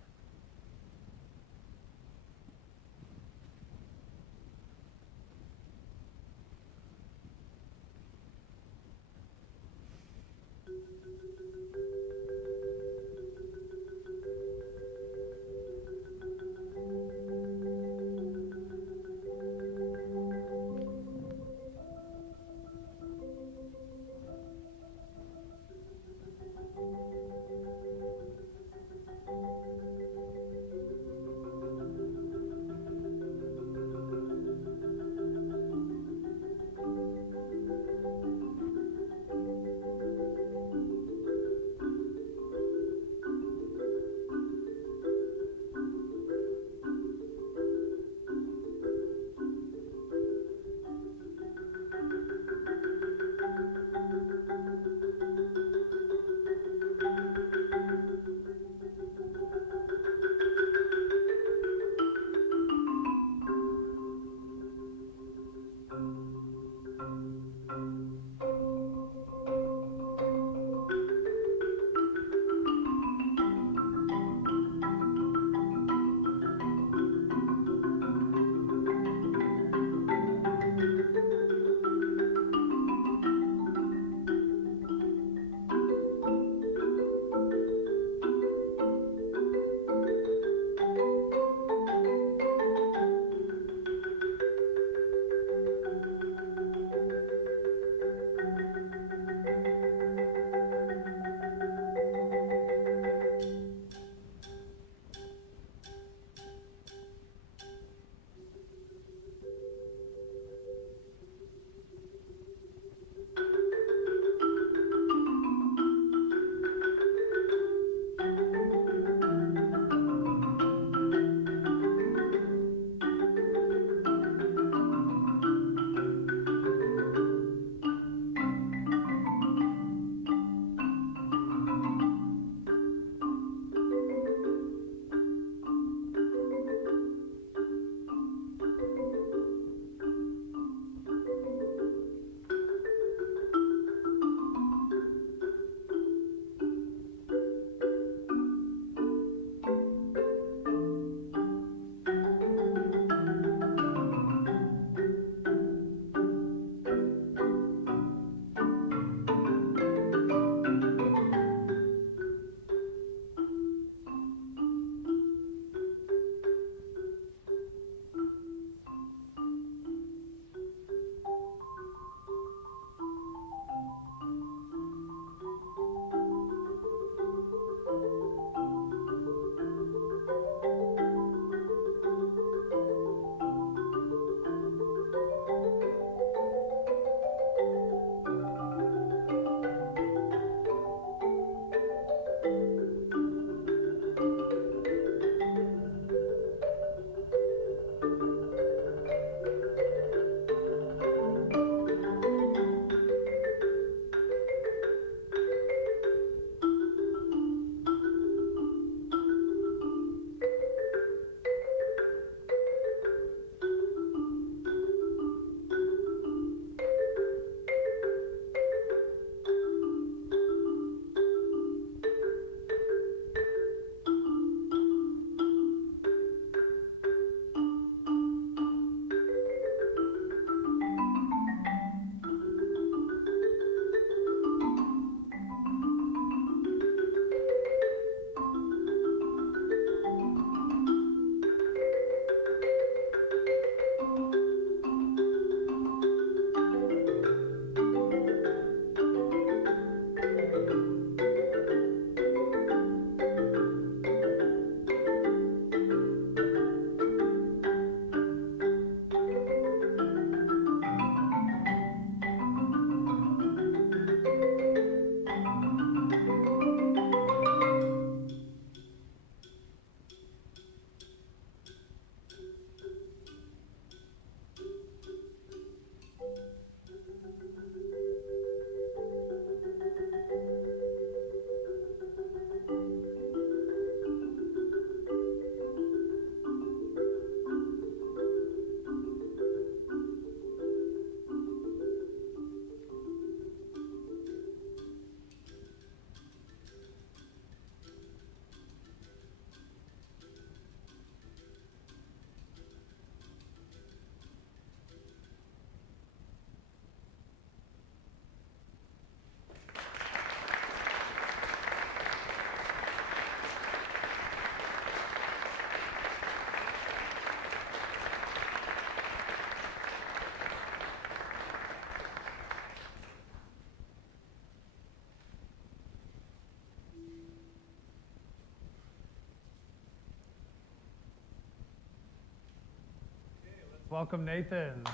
welcome Nathan.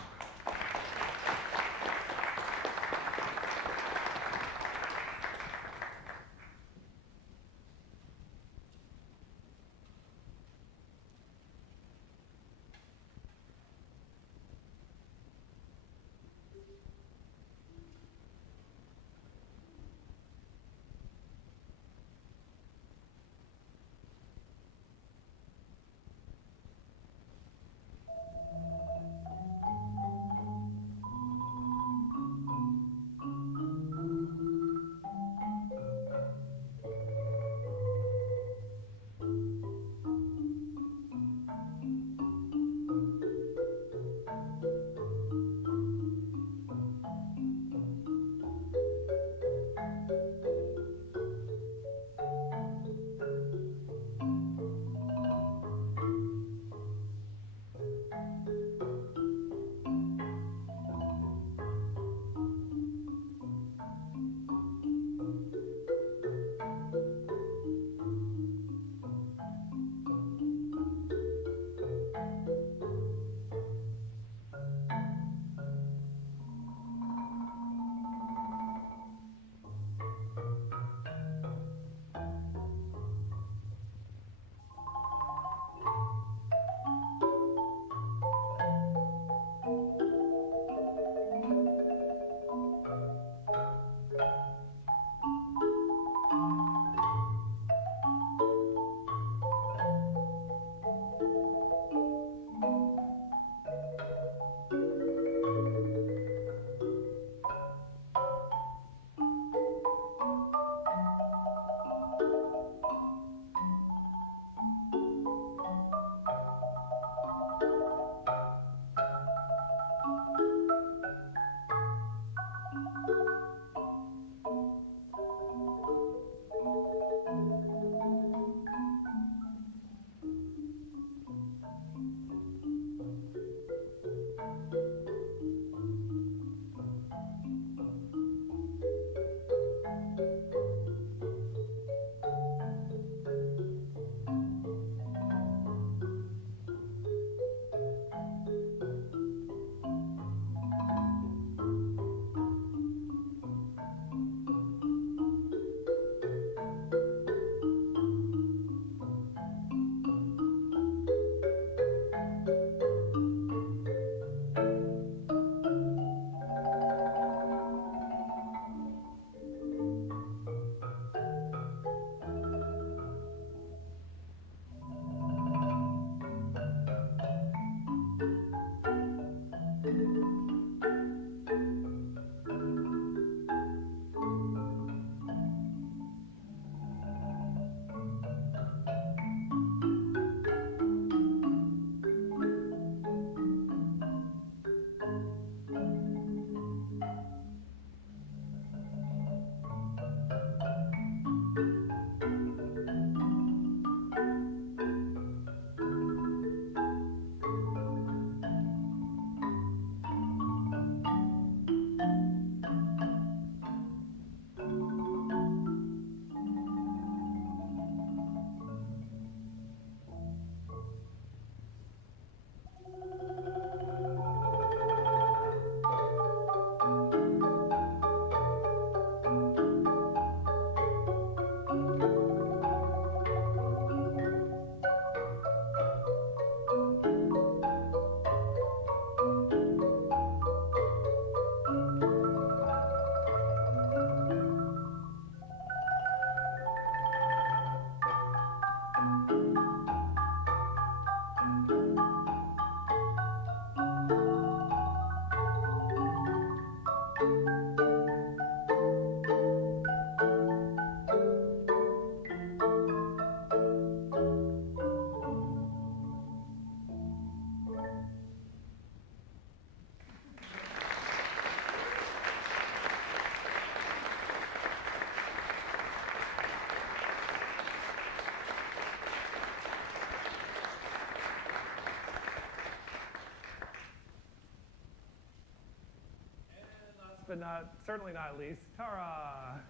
But certainly not least, Tarrah.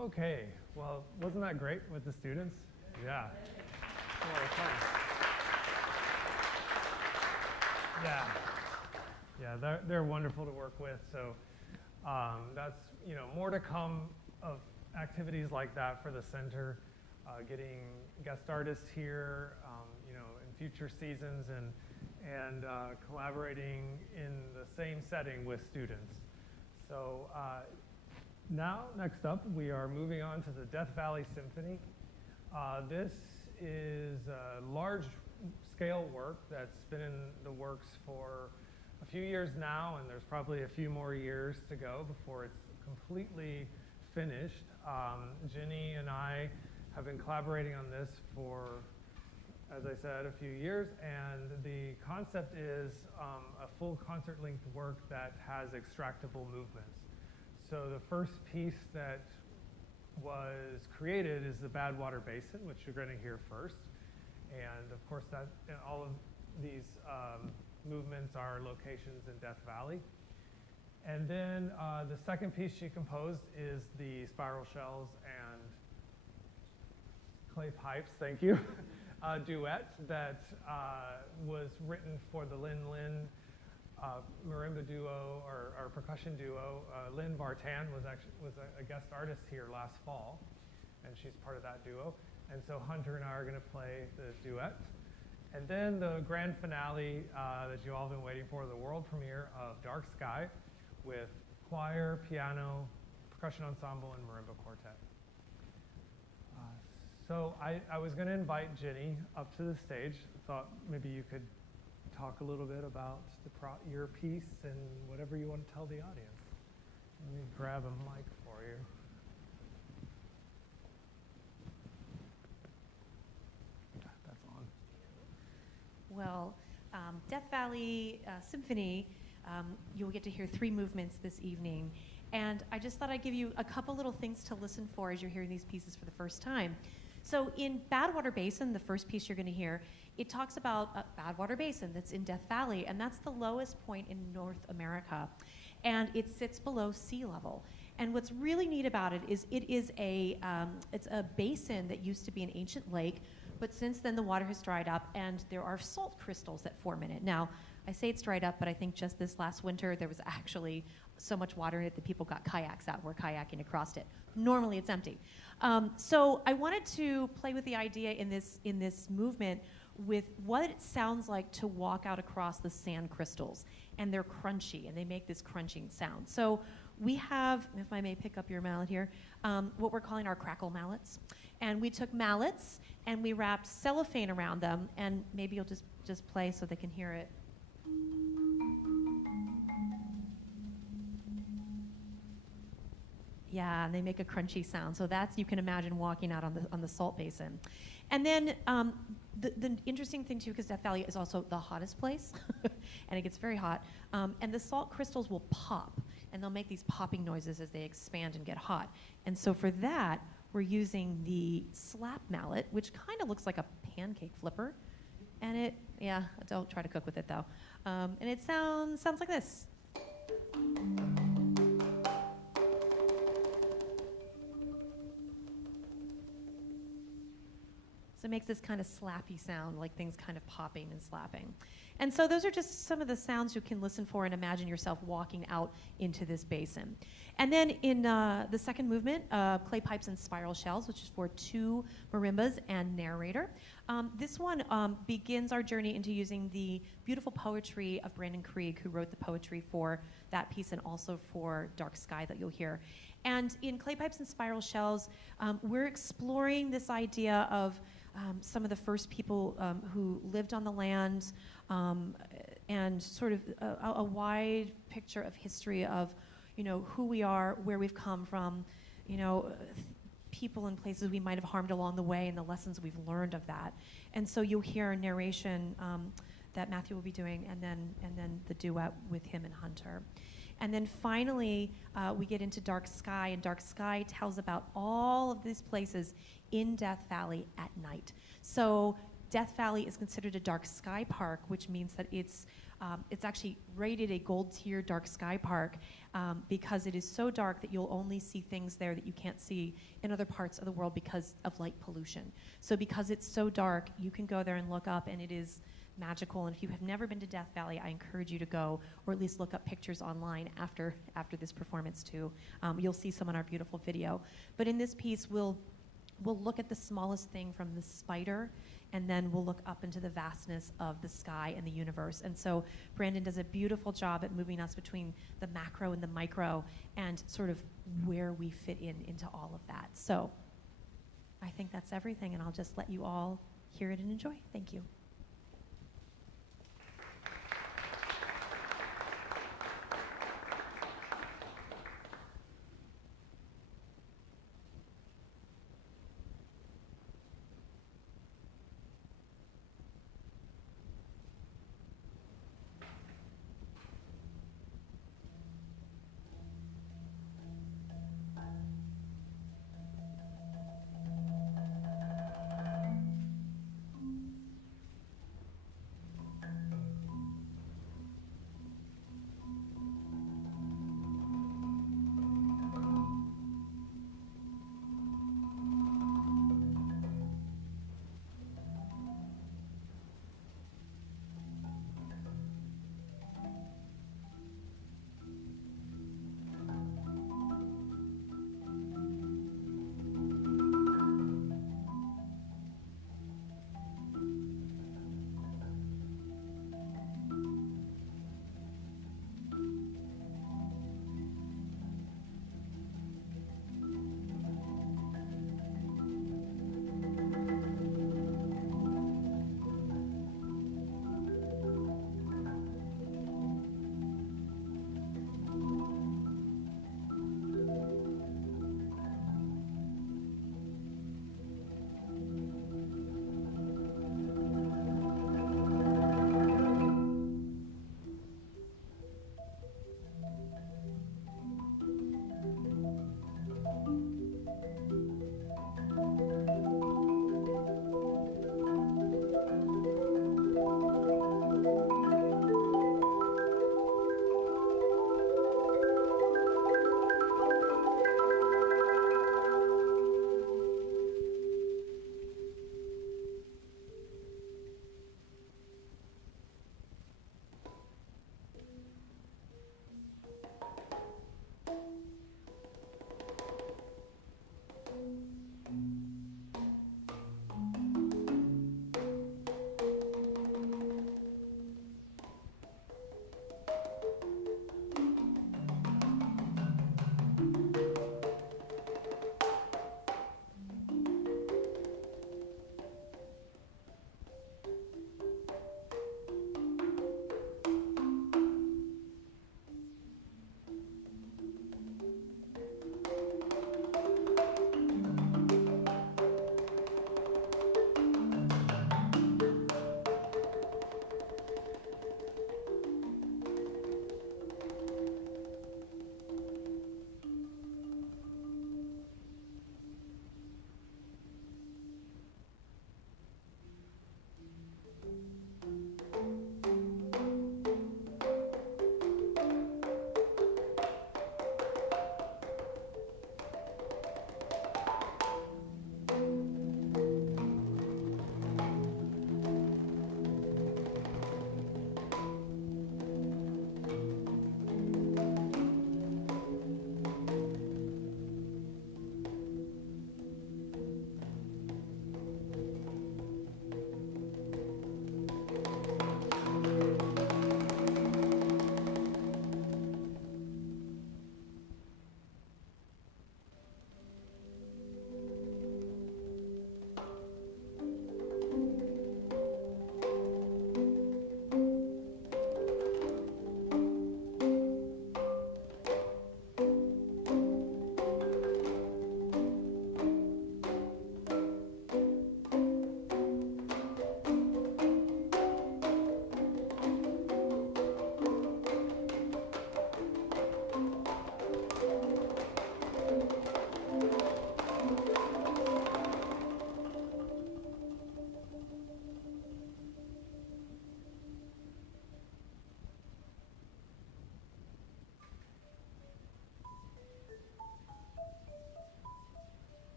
Okay, well, wasn't that great with the students? Yeah. A lot of fun. Yeah, they're wonderful to work with. So that's, more to come of activities like that for the center, getting guest artists here, in future seasons, and collaborating in the same setting with students. So now, next up, we are moving on to the Death Valley Symphony. This is a large-scale work that's been in the works for a few years now, and there's probably a few more years to go before it's completely finished. Jenni and I have been collaborating on this for, as I said, a few years, and the concept is a full concert-length work that has extractable movements. So the first piece that was created is the Badwater Basin, which you're going to hear first. And of course, all of these movements are locations in Death Valley. And then the second piece she composed is the spiral shells and clay pipes, thank you, duet that was written for the Lin marimba duo or percussion duo. Lynn Vartan was a guest artist here last fall, and she's part of that duo. And so Hunter and I are going to play the duet. And then the grand finale that you all have been waiting for, the world premiere of Dark Sky with choir, piano, percussion ensemble, and marimba quartet. So I was going to invite Jenni up to the stage. Thought maybe you could talk a little bit about your piece and whatever you want to tell the audience. Let me grab a mic for you. That's on. Well, Death Valley Symphony, you'll get to hear 3 movements this evening. And I just thought I'd give you a couple little things to listen for as you're hearing these pieces for the first time. So in Badwater Basin, the first piece you're going to hear, it talks about Badwater Basin that's in Death Valley, and that's the lowest point in North America. And it sits below sea level. And what's really neat about it is it's a basin that used to be an ancient lake, but since then the water has dried up and there are salt crystals that form in it. Now, I say it's dried up, but I think just this last winter there was actually so much water in it that people got kayaks out and were kayaking across it. Normally it's empty. So I wanted to play with the idea in this movement with what it sounds like to walk out across the sand crystals. And they're crunchy, and they make this crunching sound. So we have, if I may pick up your mallet here, what we're calling our crackle mallets. And we took mallets, and we wrapped cellophane around them, and maybe you'll just play so they can hear it. Yeah, and they make a crunchy sound. So that's, you can imagine walking out on the salt basin. And then the interesting thing too, because Death Valley is also the hottest place, and it gets very hot, and the salt crystals will pop, and they'll make these popping noises as they expand and get hot. And so for that, we're using the slap mallet, which kind of looks like a pancake flipper. And don't try to cook with it though. And it sounds like this. So it makes this kind of slappy sound, like things kind of popping and slapping. And so those are just some of the sounds you can listen for and imagine yourself walking out into this basin. And then in the second movement, clay pipes and spiral shells, which is for 2 marimbas and narrator. This one begins our journey into using the beautiful poetry of Brandon Krieg, who wrote the poetry for that piece and also for Dark Sky that you'll hear. And in clay pipes and spiral shells, we're exploring this idea of some of the first people who lived on the land, and sort of a wide picture of history of, who we are, where we've come from, people and places we might have harmed along the way, and the lessons we've learned of that. And so you'll hear a narration that Matthew will be doing, and then the duet with him and Hunter. And then finally, we get into Dark Sky, and Dark Sky tells about all of these places in Death Valley at night. So Death Valley is considered a dark sky park, which means that it's It's actually rated a gold tier dark sky park because it is so dark that you'll only see things there that you can't see in other parts of the world because of light pollution. So because it's so dark, you can go there and look up, and it is magical. And if you have never been to Death Valley, I encourage you to go, or at least look up pictures online after this performance too. You'll see some on our beautiful video. But in this piece, we'll look at the smallest thing from the spider, and then we'll look up into the vastness of the sky and the universe. And so Brandon does a beautiful job at moving us between the macro and the micro and sort of where we fit into all of that. So I think that's everything, and I'll just let you all hear it and enjoy. Thank you.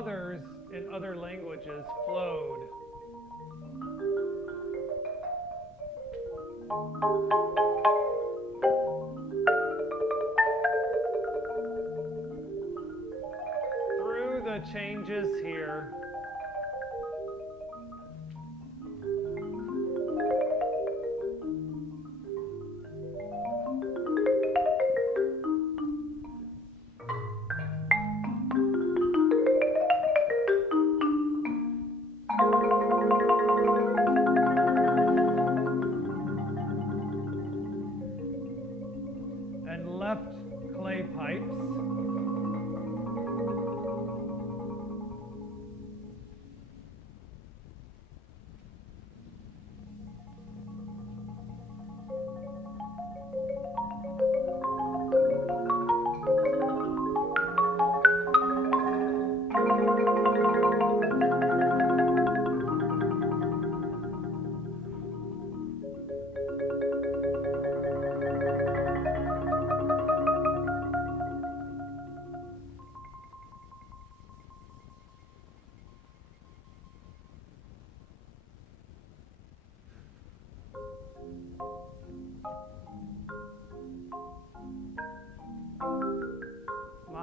others in other languages flowed. Through the changes here,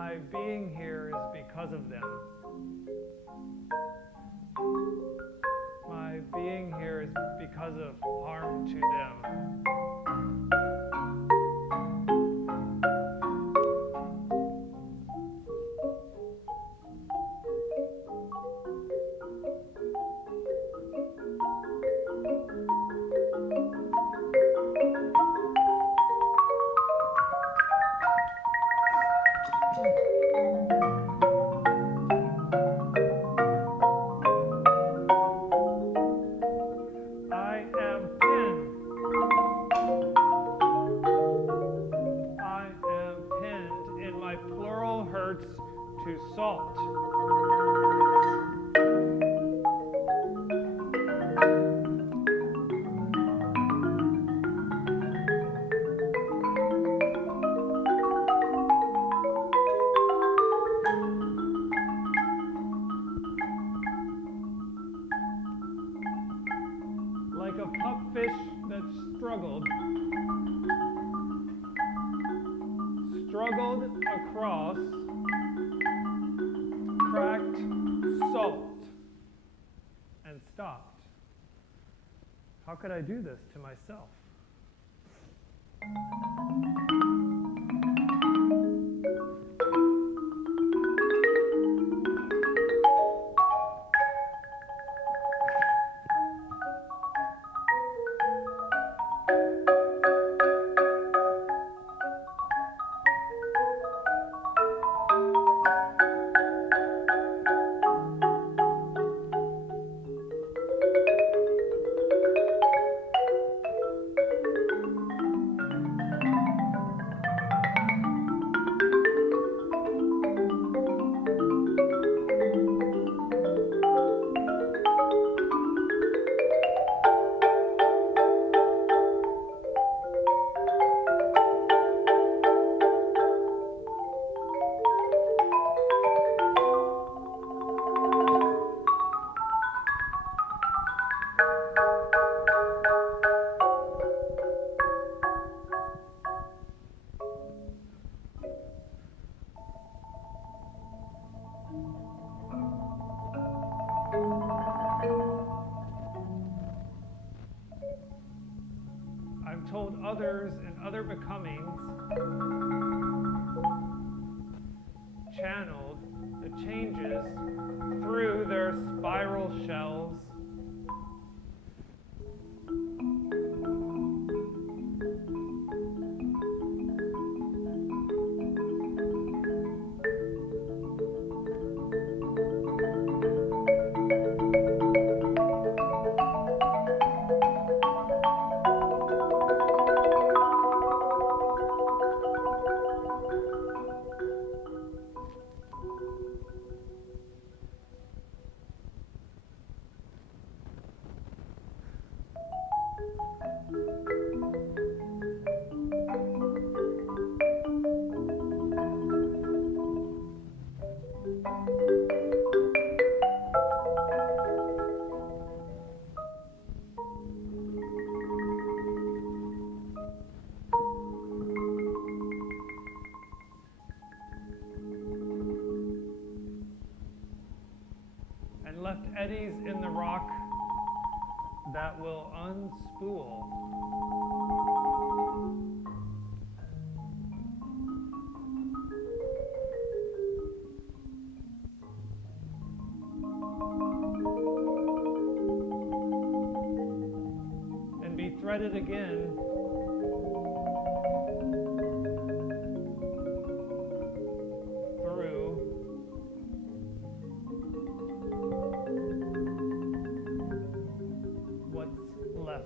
my being here is because of them. My being here is because of harm to them. Struggled across cracked salt and stopped. How could I do this to myself? Told others and other becomings channeled the changes through their spiral shells. eddies in the rock that will unspool. And be threaded again through what's left.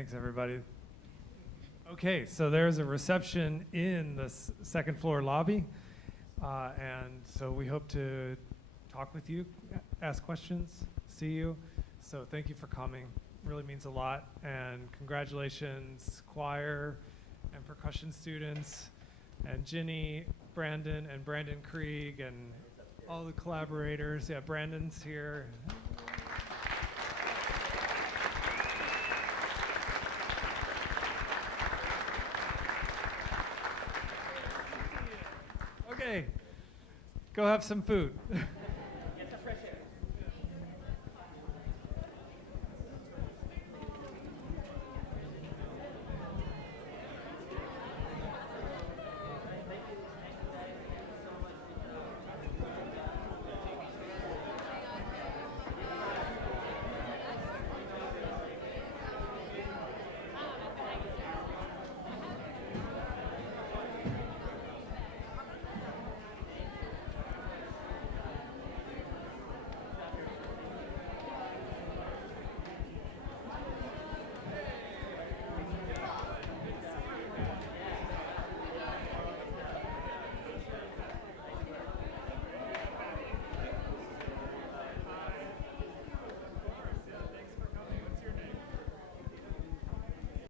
Thanks, everybody. Okay, so there's a reception in the second floor lobby. And so we hope to talk with you, ask questions, see you. So thank you for coming. Really means a lot. And congratulations, choir and percussion students, and Jenni, Brandon, and Brandon Krieg, and all the collaborators. Yeah, Brandon's here. Okay, go have some food.